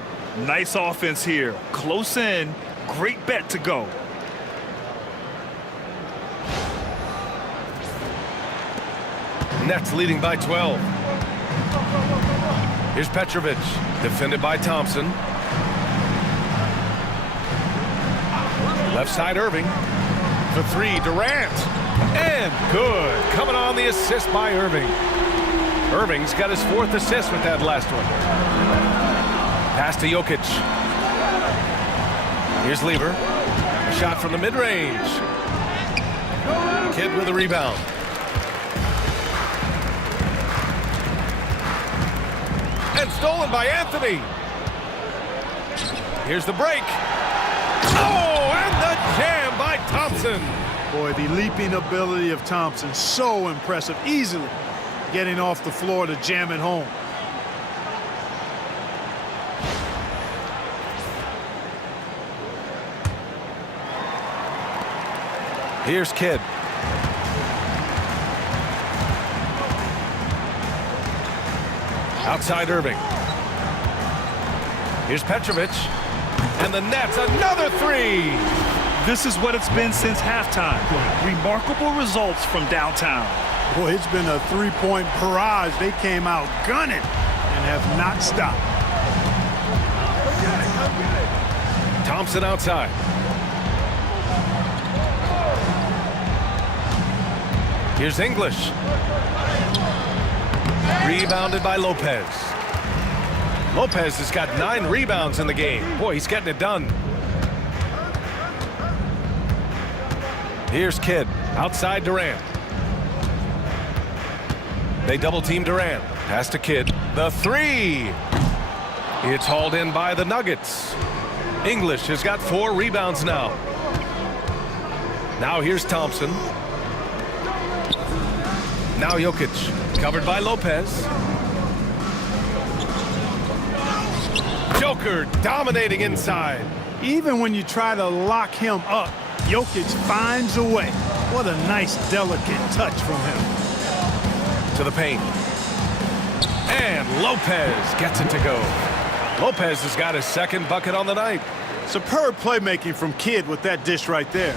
Nice offense here. Close in. Great bet to go. Nets leading by 12. Here's Petrovic. Defended by Thompson. Left side Irving. For 3, Durant. And good. Coming on the assist by Irving. Irving's got his 4th assist with that last one. Pass to Jokic. Here's Lever. A shot from the mid-range. Kidd with a rebound. And stolen by Anthony. Here's the break. Oh, and the jam by Thompson. Boy, the leaping ability of Thompson, so impressive. Easily getting off the floor to jam it home. Here's Kidd. Outside Irving. Here's Petrovic. And the Nets, another 3. This is what it's been since halftime. Remarkable results from downtown. Boy, it's been a 3-point barrage. They came out gunning and have not stopped. Thompson outside. Here's English. Rebounded by Lopez. Lopez has got 9 rebounds in the game. Boy, he's getting it done. Here's Kidd. Outside Durant. They double team Durant. Pass to Kidd. The 3. It's hauled in by the Nuggets. English has got 4 rebounds now. Now here's Thompson. Now Jokic. Covered by Lopez. Joker dominating inside. Even when you try to lock him up, Jokic finds a way. What a nice, delicate touch from him. To the paint. And Lopez gets it to go. Lopez has got his 2nd bucket on the night. Superb playmaking from Kidd with that dish right there.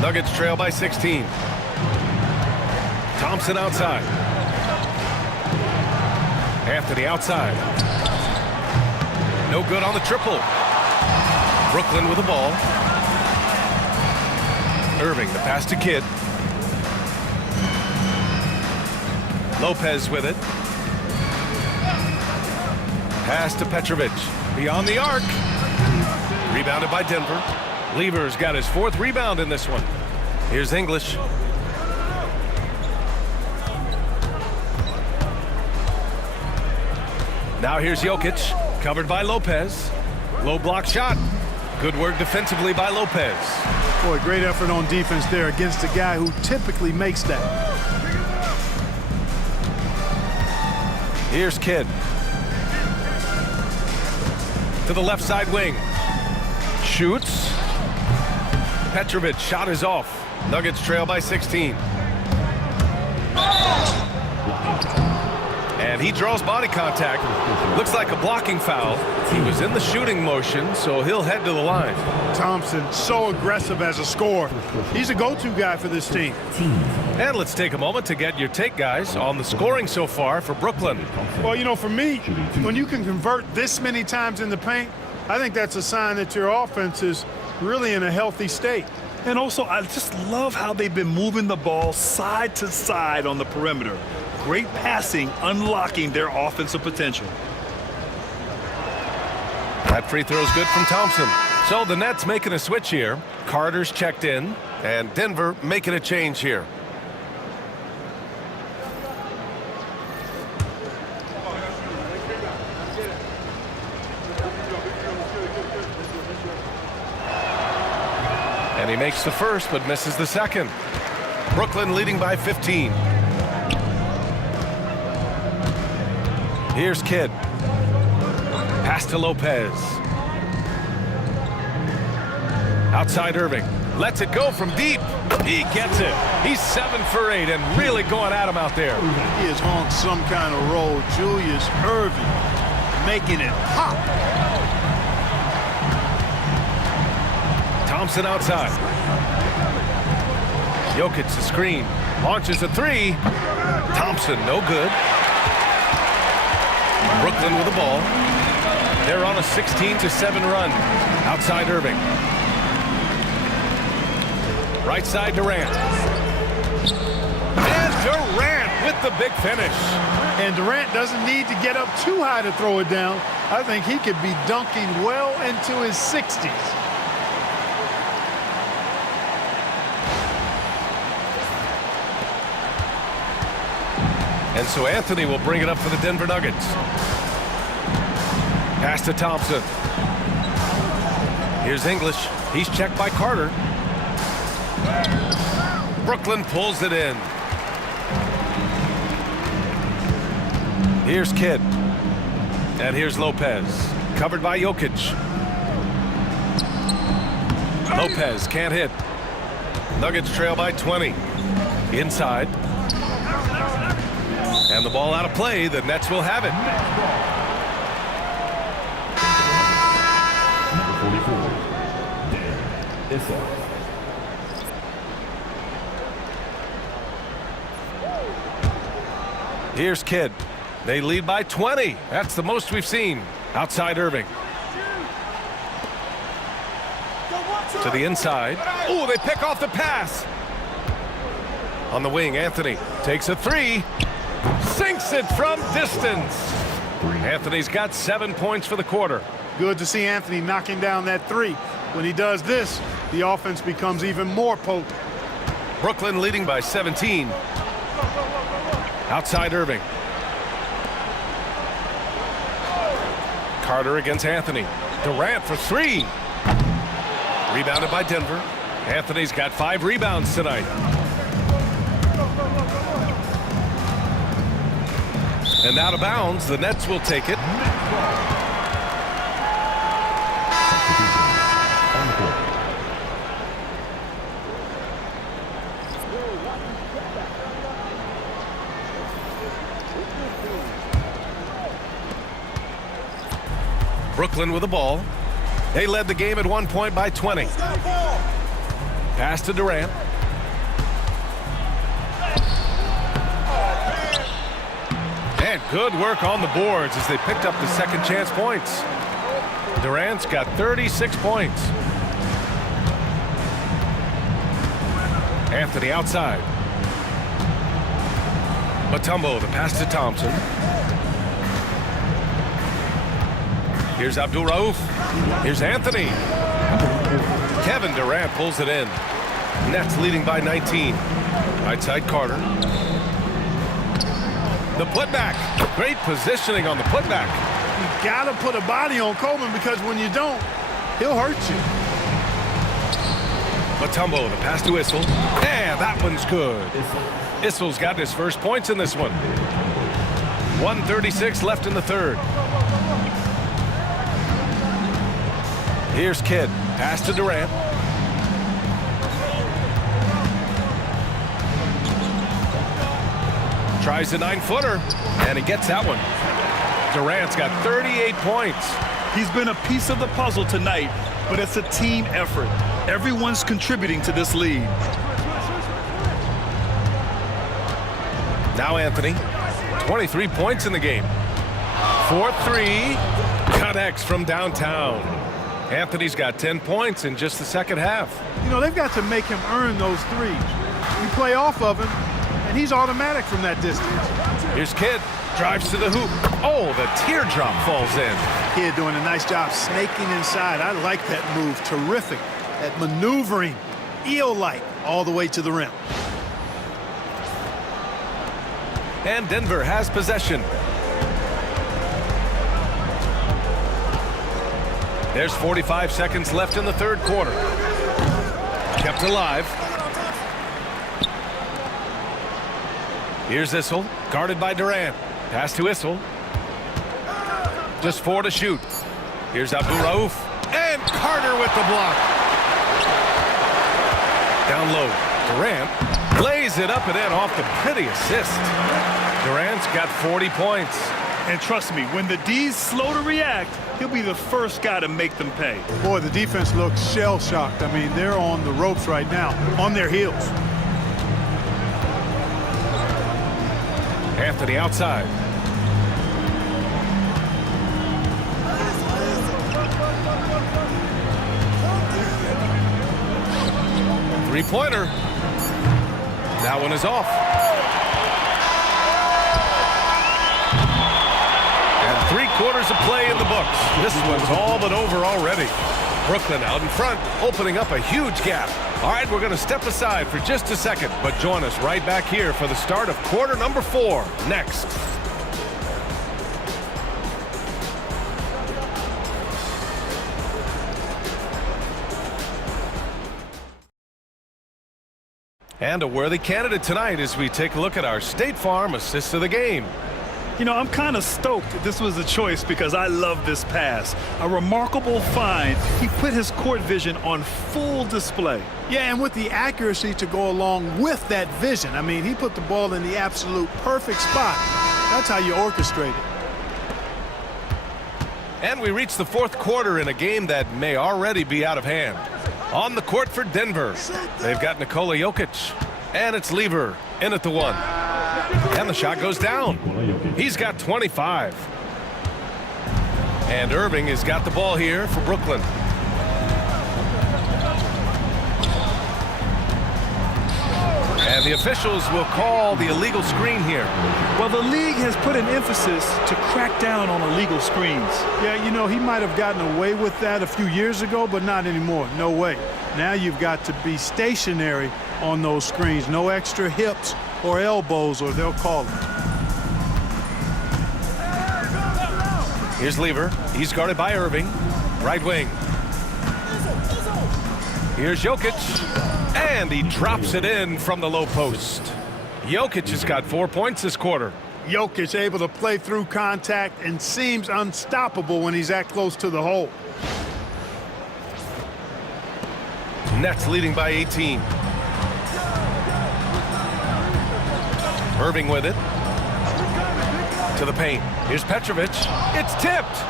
Nuggets trail by 16. Thompson outside. Anthony outside. No good on the triple. Brooklyn with the ball. Irving, the pass to Kidd. Lopez with it. Pass to Petrovic. Beyond the arc. Rebounded by Denver. Lever's got his 4th rebound in this one. Here's English. Now here's Jokic. Covered by Lopez. Low block shot. Good work defensively by Lopez. Boy, great effort on defense there against a guy who typically makes that. Here's Kidd. To the left side wing. Shoots. Petrovic shot is off. Nuggets trail by 16. And he draws body contact. Looks like a blocking foul. He was in the shooting motion, so he'll head to the line. Thompson, so aggressive as a scorer. He's a go-to guy for this team. And let's take a moment to get your take, guys, on the scoring so far for Brooklyn. Well, you know, for me, when you can convert this many times in the paint, I think that's a sign that your offense is really in a healthy state. And also, I just love how they've been moving the ball side to side on the perimeter. Great passing, unlocking their offensive potential. That free throw is good from Thompson. So the Nets making a switch here. Carter's checked in, and Denver making a change here. And he makes the first, but misses the second. Brooklyn leading by 15. Here's Kidd. Pass to Lopez. Outside Irving. Lets it go from deep. He gets it. He's 7 for 8 and really going at him out there. He is on some kind of roll. Julius Irving making it pop. Thompson outside. Jokic the screen. Launches a 3. Thompson no good. Brooklyn with the ball. They're on a 16-7 run. Outside Irving. Right side Durant. And Durant with the big finish. And Durant doesn't need to get up too high to throw it down. I think he could be dunking well into his 60s. And so Anthony will bring it up for the Denver Nuggets. Pass to Thompson. Here's English. He's checked by Carter. Brooklyn pulls it in. Here's Kidd. And here's Lopez. Covered by Jokic. Lopez can't hit. Nuggets trail by 20. Inside. And the ball out of play. The Nets will have it. Number 44, Dan Issa. Here's Kidd. They lead by 20. That's the most we've seen. Outside Irving. To the inside. Oh, they pick off the pass. On the wing, Anthony takes a three. Sinks it from distance. Anthony's got 7 points for the quarter. Good to see Anthony knocking down that three. When he does this, the offense becomes even more potent. Brooklyn leading by 17. Outside Irving. Carter against Anthony. Durant for three. Rebounded by Denver. Anthony's got 5 rebounds tonight. And out of bounds, the Nets will take it. Brooklyn with the ball. They led the game at 1 point by 20. Pass to Durant. And good work on the boards as they picked up the second chance points. Durant's got 36 points. Anthony outside. Mutombo, the pass to Thompson. Here's Abdul Rauf. Here's Anthony. Kevin Durant pulls it in. Nets leading by 19. Right side Carter. The putback. Great positioning on the putback. You got to put a body on Coleman because when you don't, he'll hurt you. Mutombo, the pass to Issel. And that one's good. Issel's got his first points in this one. 1:36 left in the third. Here's Kidd. Pass to Durant. Tries a 9-footer, and he gets that one. Durant's got 38 points. He's been a piece of the puzzle tonight, but it's a team effort. Everyone's contributing to this lead. Now Anthony, 23 points in the game. 4-3, connects from downtown. Anthony's got 10 points in just the second half. You know, they've got to make him earn those threes. You play off of him, and he's automatic from that distance. Here's Kidd, drives to the hoop. Oh, the teardrop falls in. Kidd doing a nice job snaking inside. I like that move. Terrific. That maneuvering, eel-like, all the way to the rim. And Denver has possession. There's 45 seconds left in the third quarter. Kept alive. Here's Issel, guarded by Durant. Pass to Issel. Just 4 to shoot. Here's Abdul Rauf. And Carter with the block. Down low. Durant lays it up and in off the pretty assist. Durant's got 40 points. And trust me, when the D's slow to react, he'll be the first guy to make them pay. Boy, the defense looks shell-shocked. I mean, they're on the ropes right now, on their heels. Anthony outside. Three-pointer. That one is off. And 3 quarters of play in the books. This one's all but over already. Brooklyn out in front, opening up a huge gap. All right, we're going to step aside for just a second, but join us right back here for the start of quarter number 4 next. And a worthy candidate tonight as we take a look at our State Farm assist of the game. You know, I'm kind of stoked this was a choice because I love this pass. A remarkable find. He put his court vision on full display. Yeah, and with the accuracy to go along with that vision. I mean, he put the ball in the absolute perfect spot. That's how you orchestrate it. And we reach the fourth quarter in a game that may already be out of hand. On the court for Denver, they've got Nikola Jokic, and it's Lever in at the one. And the shot goes down. He's got 25. And Irving has got the ball here for Brooklyn. And the officials will call the illegal screen here. Well, the league has put an emphasis to crack down on illegal screens. Yeah, you know, he might have gotten away with that a few years ago, but not anymore. No way. Now you've got to be stationary on those screens. No extra hips or elbows, or they'll call it. Here's Lever. He's guarded by Irving. Right wing. Here's Jokic. And he drops it in from the low post. Jokic has got 4 points this quarter. Jokic able to play through contact and seems unstoppable when he's that close to the hole. Nets leading by 18. Irving with it. To the paint. Here's Petrovic. It's tipped.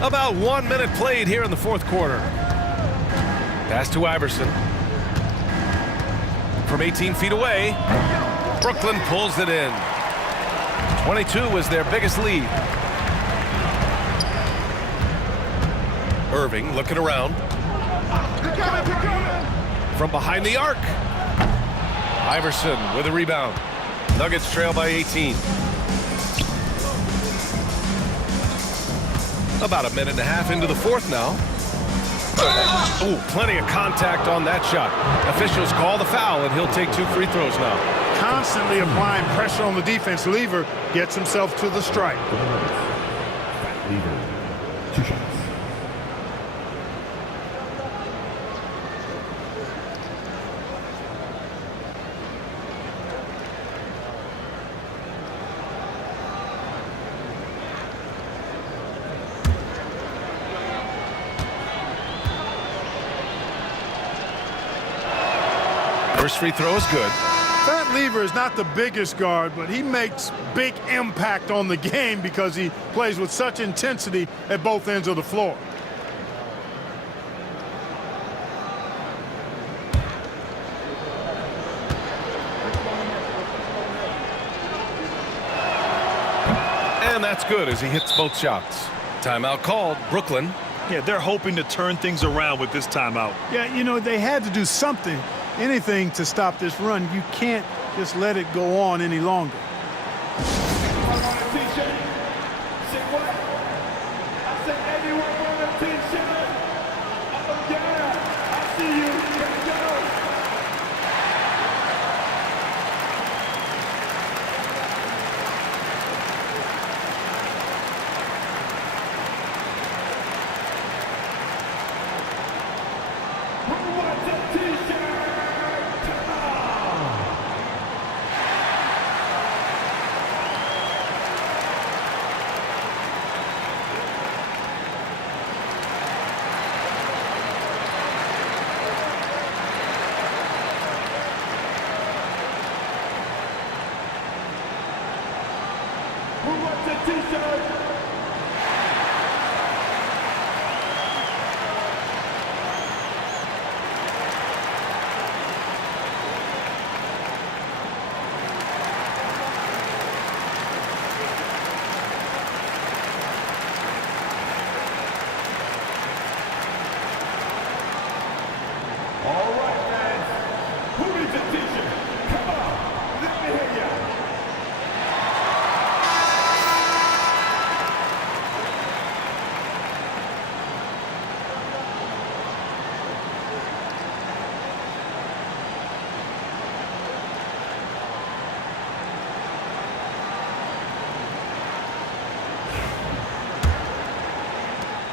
About 1 minute played here in the fourth quarter. Pass to Iverson. From 18 feet away, Brooklyn pulls it in. 22 was their biggest lead. Irving looking around. From behind the arc. Iverson with a rebound. Nuggets trail by 18. About a minute and a half into the fourth now. Ooh, plenty of contact on that shot. Officials call the foul, and he'll take 2 free throws now. Constantly applying pressure on the defense. Lever gets himself to the stripe. Lever, 2 shots. First free throw is good. Pat Lever is not the biggest guard, but he makes big impact on the game because he plays with such intensity at both ends of the floor. And that's good as he hits both shots. Timeout called. Brooklyn. Yeah, they're hoping to turn things around with this timeout. Yeah, you know, they had to do something, anything to stop this run. You can't just let it go on any longer.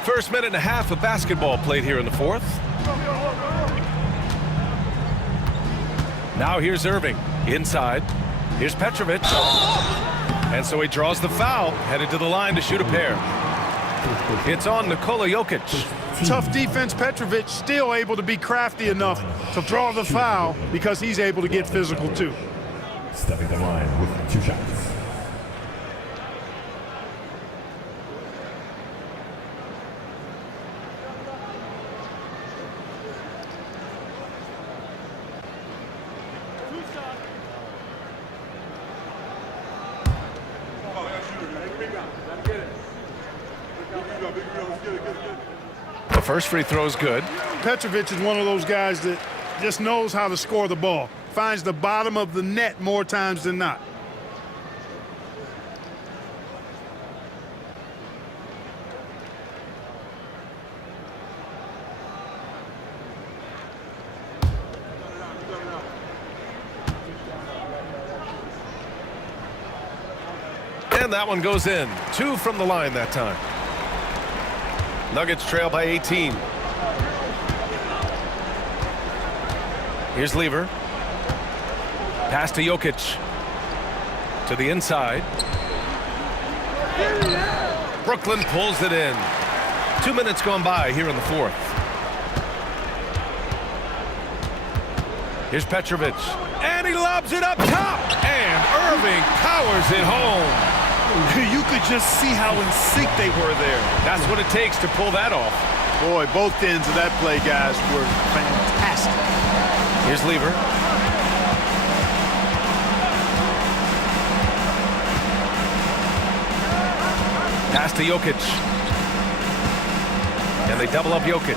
First minute and a half of basketball played here in the fourth. Now here's Irving inside. Here's Petrovic. And so he draws the foul, headed to the line to shoot a pair. It's on Nikola Jokic. Tough defense. Petrovic still able to be crafty enough to draw the foul because he's able to get physical too. Stepping the line with 2 shots. The first free throw is good. Petrovic is one of those guys that just knows how to score the ball. Finds the bottom of the net more times than not. And that one goes in. 2 from the line that time. Nuggets trail by 18. Here's Lever. Pass to Jokic. To the inside. Brooklyn pulls it in. 2 minutes gone by here in the fourth. Here's Petrovic. And he lobs it up top. And Irving powers it home. You could just see how in sync they were there. That's what it takes to pull that off. Boy, both ends of that play, guys, were fantastic. Here's Lever. Pass to Jokic. And they double up Jokic.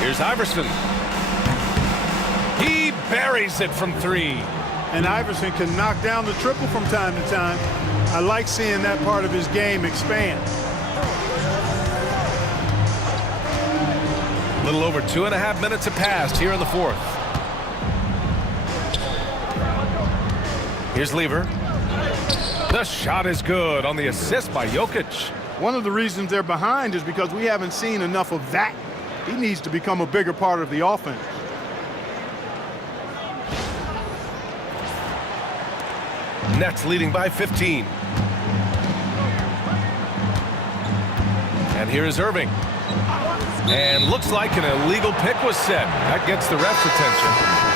Here's Iverson. He buries it from 3. And Iverson can knock down the triple from time to time. I like seeing that part of his game expand. A little over 2.5 minutes have passed here in the fourth. Here's Lever. The shot is good on the assist by Jokic. One of the reasons they're behind is because we haven't seen enough of that. He needs to become a bigger part of the offense. Nets leading by 15. And here is Irving. And looks like an illegal pick was set. That gets the ref's attention.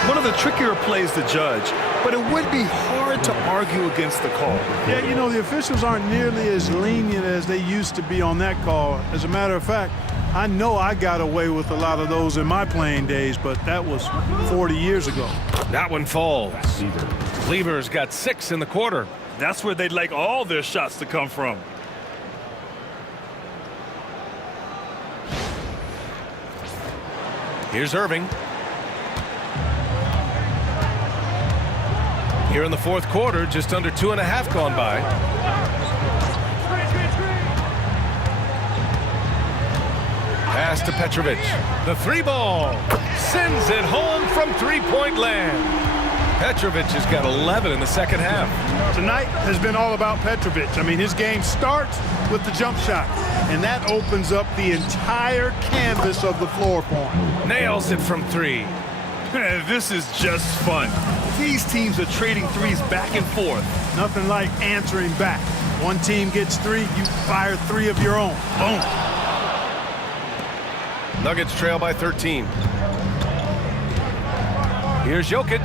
One of the trickier plays to judge, but it would be hard to argue against the call. Yeah, you know, the officials aren't nearly as lenient as they used to be on that call. As a matter of fact, I know I got away with a lot of those in my playing days, but that was 40 years ago. That one falls. Lever's got 6 in the quarter. That's where they'd like all their shots to come from. Here's Irving. Here in the fourth quarter, just under 2.5 gone by. Pass to Petrovic. The 3-ball. Sends it home from 3-point land. Petrovic has got 11 in the second half. Tonight has been all about Petrovic. I mean, his game starts with the jump shot, and that opens up the entire canvas of the floor for him. Nails it from 3. This is just fun. These teams are trading threes back and forth. Nothing like answering back. One team gets 3, you fire 3 of your own. Boom. Nuggets trail by 13. Here's Jokic.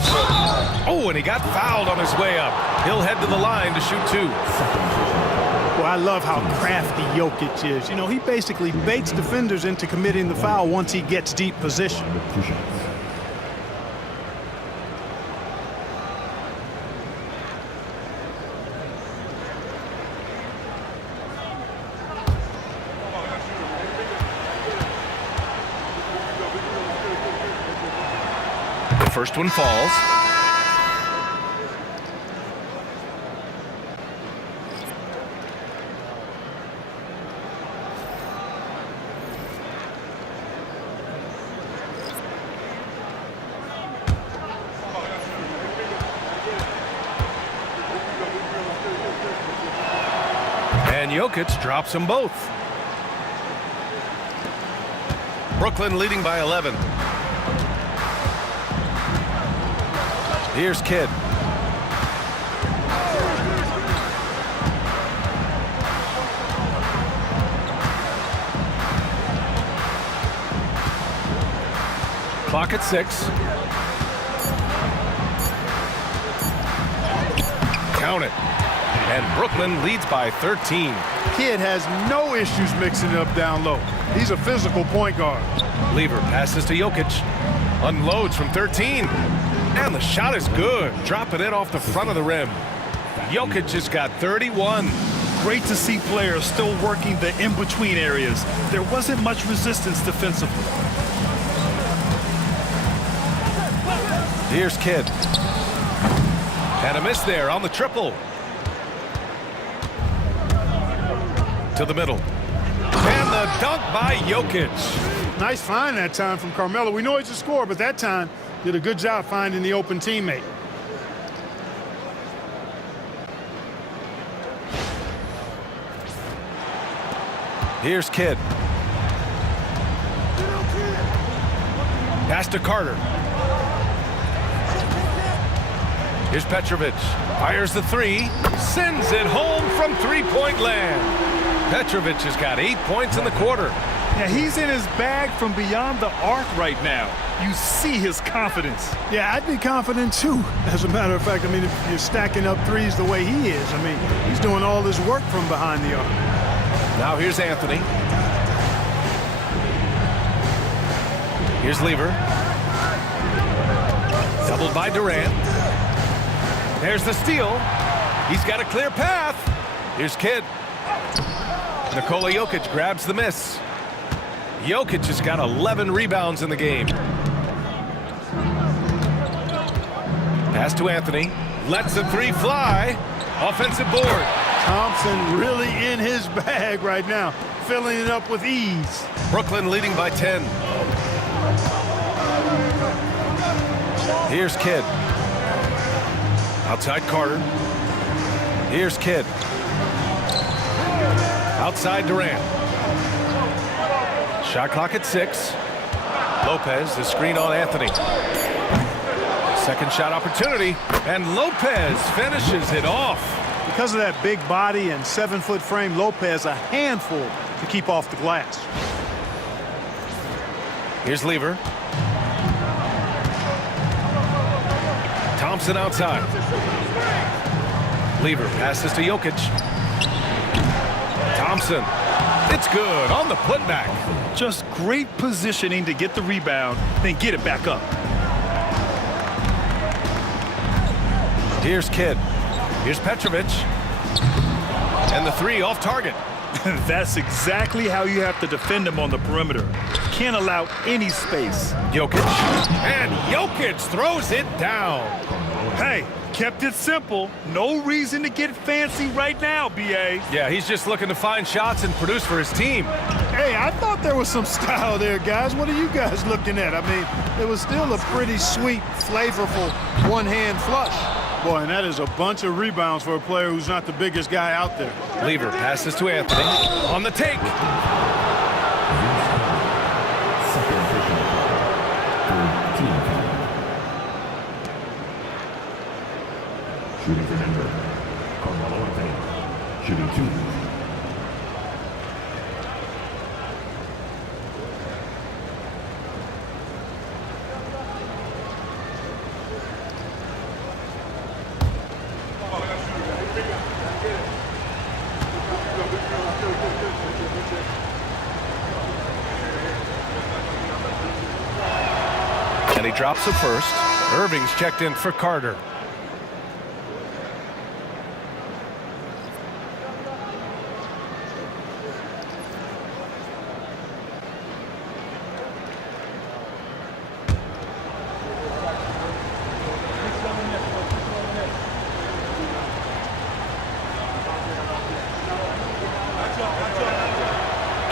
Oh, and he got fouled on his way up. He'll head to the line to shoot 2. Well, I love how crafty Jokic is. You know, he basically baits defenders into committing the foul once he gets deep position. The first one falls. And Jokic drops them both. Brooklyn leading by 11. Here's Kidd. Clock at 6. Count it. And Brooklyn leads by 13. Kidd has no issues mixing it up down low. He's a physical point guard. Lever passes to Jokic. Unloads from 13. And the shot is good. Dropping it off the front of the rim. Jokic has got 31. great to see players still working the in-between areas. There wasn't much resistance defensively. Here's Kidd. And a miss there on the triple. To the middle. And the dunk by Jokic. Nice find that time from Carmelo. We know he's a scorer, but that time did a good job finding the open teammate. Here's Kidd. Pass to Carter. Here's Petrovic. Fires the three. Sends it home from three-point land. Petrovic has got 8 points in the quarter. Yeah, he's in his bag from beyond the arc right now. You see his confidence. Yeah, I'd be confident too. As a matter of fact, I mean, if you're stacking up threes the way he is, I mean, he's doing all his work from behind the arc. Now here's Anthony. Here's Lever. Doubled by Durant. There's the steal. He's got a clear path. Here's Kidd. Nikola Jokic grabs the miss. Jokic has got 11 rebounds in the game. Pass to Anthony. Lets the three fly. Offensive board. Thompson really in his bag right now, filling it up with ease. Brooklyn leading by 10. Here's Kidd. Outside Carter. Here's Kidd. Outside Durant. Shot clock at 6. Lopez, the screen on Anthony. Second shot opportunity, and Lopez finishes it off. Because of that big body and 7-foot frame, Lopez a handful to keep off the glass. Here's Lever. Thompson outside. Lever passes to Jokic. Thompson. It's good on the putback. Just great positioning to get the rebound, then get it back up. Here's Kidd. Here's Petrovic. And the three off target. That's exactly how you have to defend him on the perimeter. Can't allow any space. Jokic. And Jokic throws it down. Hey, kept it simple. No reason to get fancy right now, B.A. Yeah, he's just looking to find shots and produce for his team. Hey, I thought there was some style there, guys. What are you guys looking at? I mean, it was still a pretty sweet, flavorful one-hand flush. Boy, and that is a bunch of rebounds for a player who's not the biggest guy out there. Lever passes to Anthony. On the take. Second official. Third team foul. Shooting for Denver. Carmelo Anthony. Shooting 2. And he drops the first. Irving's checked in for Carter.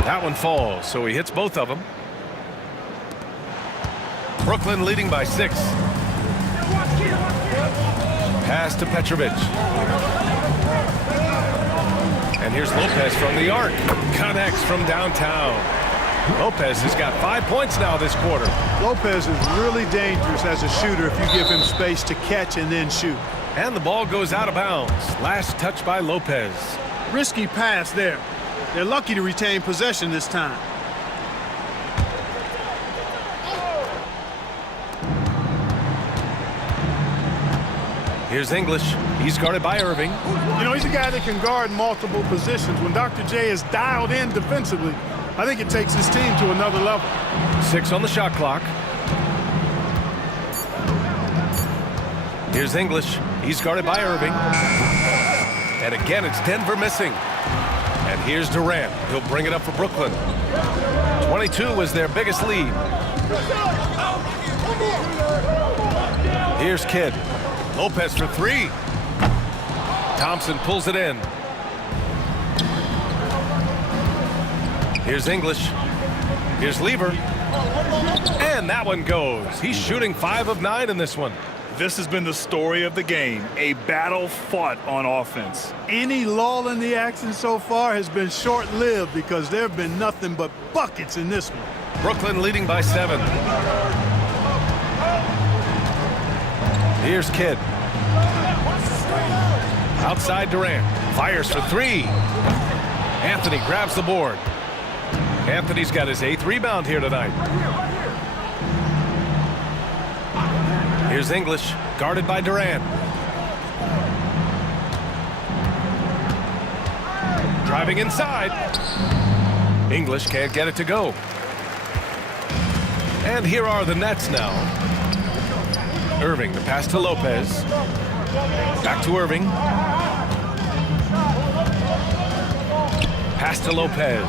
That one falls, so he hits both of them. Brooklyn leading by 6. Pass to Petrovic. And here's Lopez from the arc. Connects from downtown. Lopez has got 5 points now this quarter. Lopez is really dangerous as a shooter if you give him space to catch and then shoot. And the ball goes out of bounds. Last touch by Lopez. Risky pass there. They're lucky to retain possession this time. Here's English. He's guarded by Irving. You know, he's a guy that can guard multiple positions. When Dr. J is dialed in defensively, I think it takes his team to another level. 6 on the shot clock. Here's English. He's guarded by Irving. And again, it's Denver missing. And here's Durant. He'll bring it up for Brooklyn. 22 was their biggest lead. Here's Kidd. Lopez for three. Thompson pulls it in. Here's English. Here's Lever. And that one goes. He's shooting 5 of 9 in this one. This has been the story of the game, a battle fought on offense. Any lull in the action so far has been short-lived because there have been nothing but buckets in this one. Brooklyn leading by 7. Here's Kidd. Outside Durant. Fires for 3. Anthony grabs the board. Anthony's got his 8th rebound here tonight. Here's English, guarded by Durant. Driving inside. English can't get it to go. And here are the Nets now. Irving, the pass to Lopez. Back to Irving. Pass to Lopez.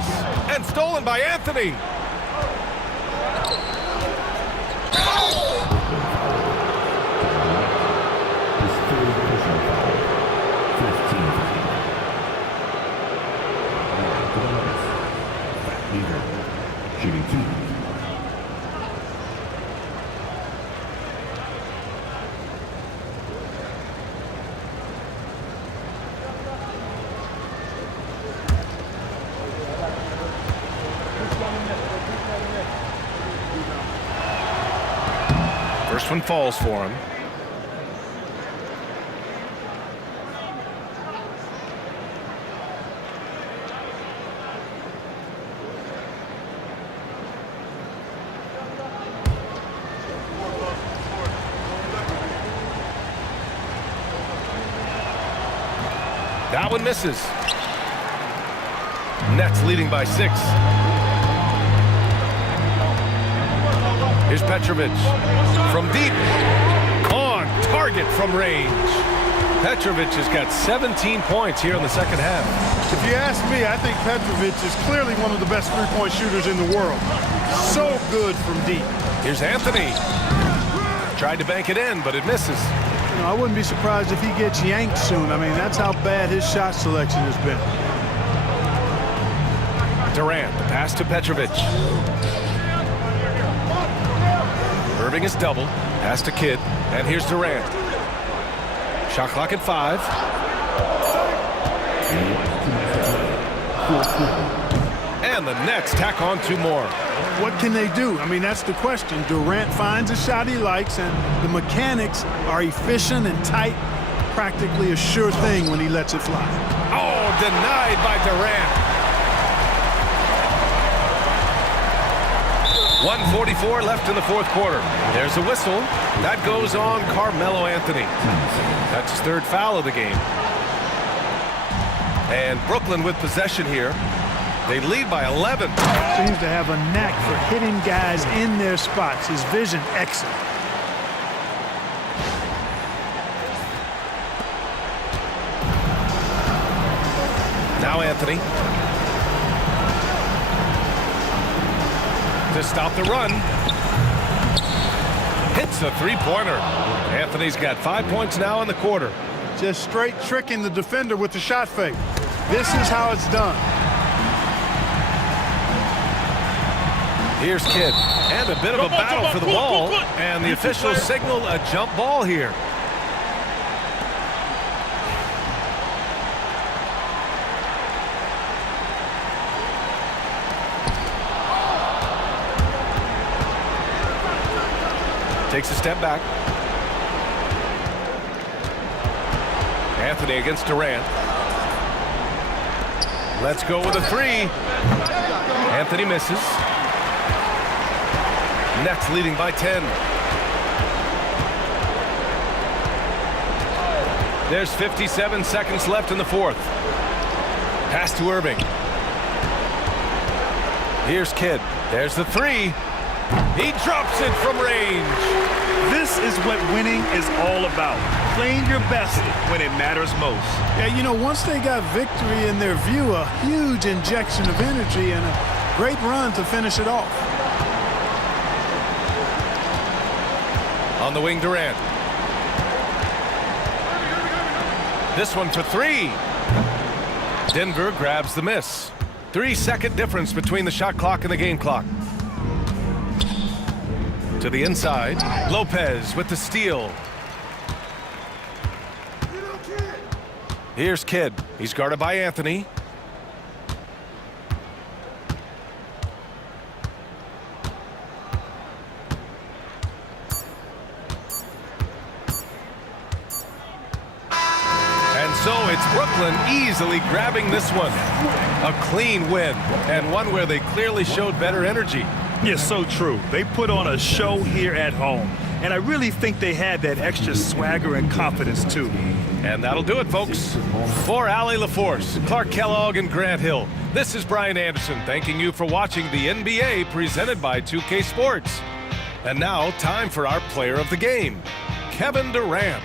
And stolen by Anthony. Shooting 2. First one falls for him. That one misses. Nets leading by 6. Here's Petrovic from deep. On target from range. Petrovic has got 17 points here in the second half. If you ask me, I think Petrovic is clearly one of the best three-point shooters in the world. So good from deep. Here's Anthony. Tried to bank it in, but it misses. You know, I wouldn't be surprised if he gets yanked soon. I mean, that's how bad his shot selection has been. Durant, the pass to Petrovic. Irving is doubled. Pass to Kidd. And here's Durant. Shot clock at 5. And the Nets tack on 2 more. What can they do? I mean, that's the question. Durant finds a shot he likes, and the mechanics are efficient and tight. Practically a sure thing when he lets it fly. Oh, denied by Durant. 1:44 left in the 4th quarter. There's a whistle. That goes on Carmelo Anthony. That's his 3rd foul of the game. And Brooklyn with possession here. They lead by 11. Seems to have a knack for hitting guys in their spots. His vision excellent. Now Anthony. To stop the run. Hits the 3-pointer. Anthony's got 5 points now in the quarter. Just straight tricking the defender with the shot fake. This is how it's done. Here's Kidd. And a bit of a battle for the ball. And the officials signal a jump ball here. Takes a step back. Anthony against Durant. Let's go with a 3. Anthony misses. Nets leading by 10. There's 57 seconds left in the 4th. Pass to Irving. Here's Kidd. There's the 3. He drops it from range. This is what winning is all about. Playing your best when it matters most. Yeah, you know, once they got victory in their view, a huge injection of energy and a great run to finish it off. On the wing, Durant. This one for three. Denver grabs the miss. 3-second difference between the shot clock and the game clock. To the inside, Lopez with the steal. Here's Kidd. He's guarded by Anthony. And so it's Brooklyn easily grabbing this one. A clean win, and one where they clearly showed better energy. Yeah, so true. They put on a show here at home. And I really think they had that extra swagger and confidence, too. And that'll do it, folks. For Allie LaForce, Clark Kellogg, and Grant Hill, this is Brian Anderson thanking you for watching the NBA presented by 2K Sports. And now, time for our player of the game, Kevin Durant.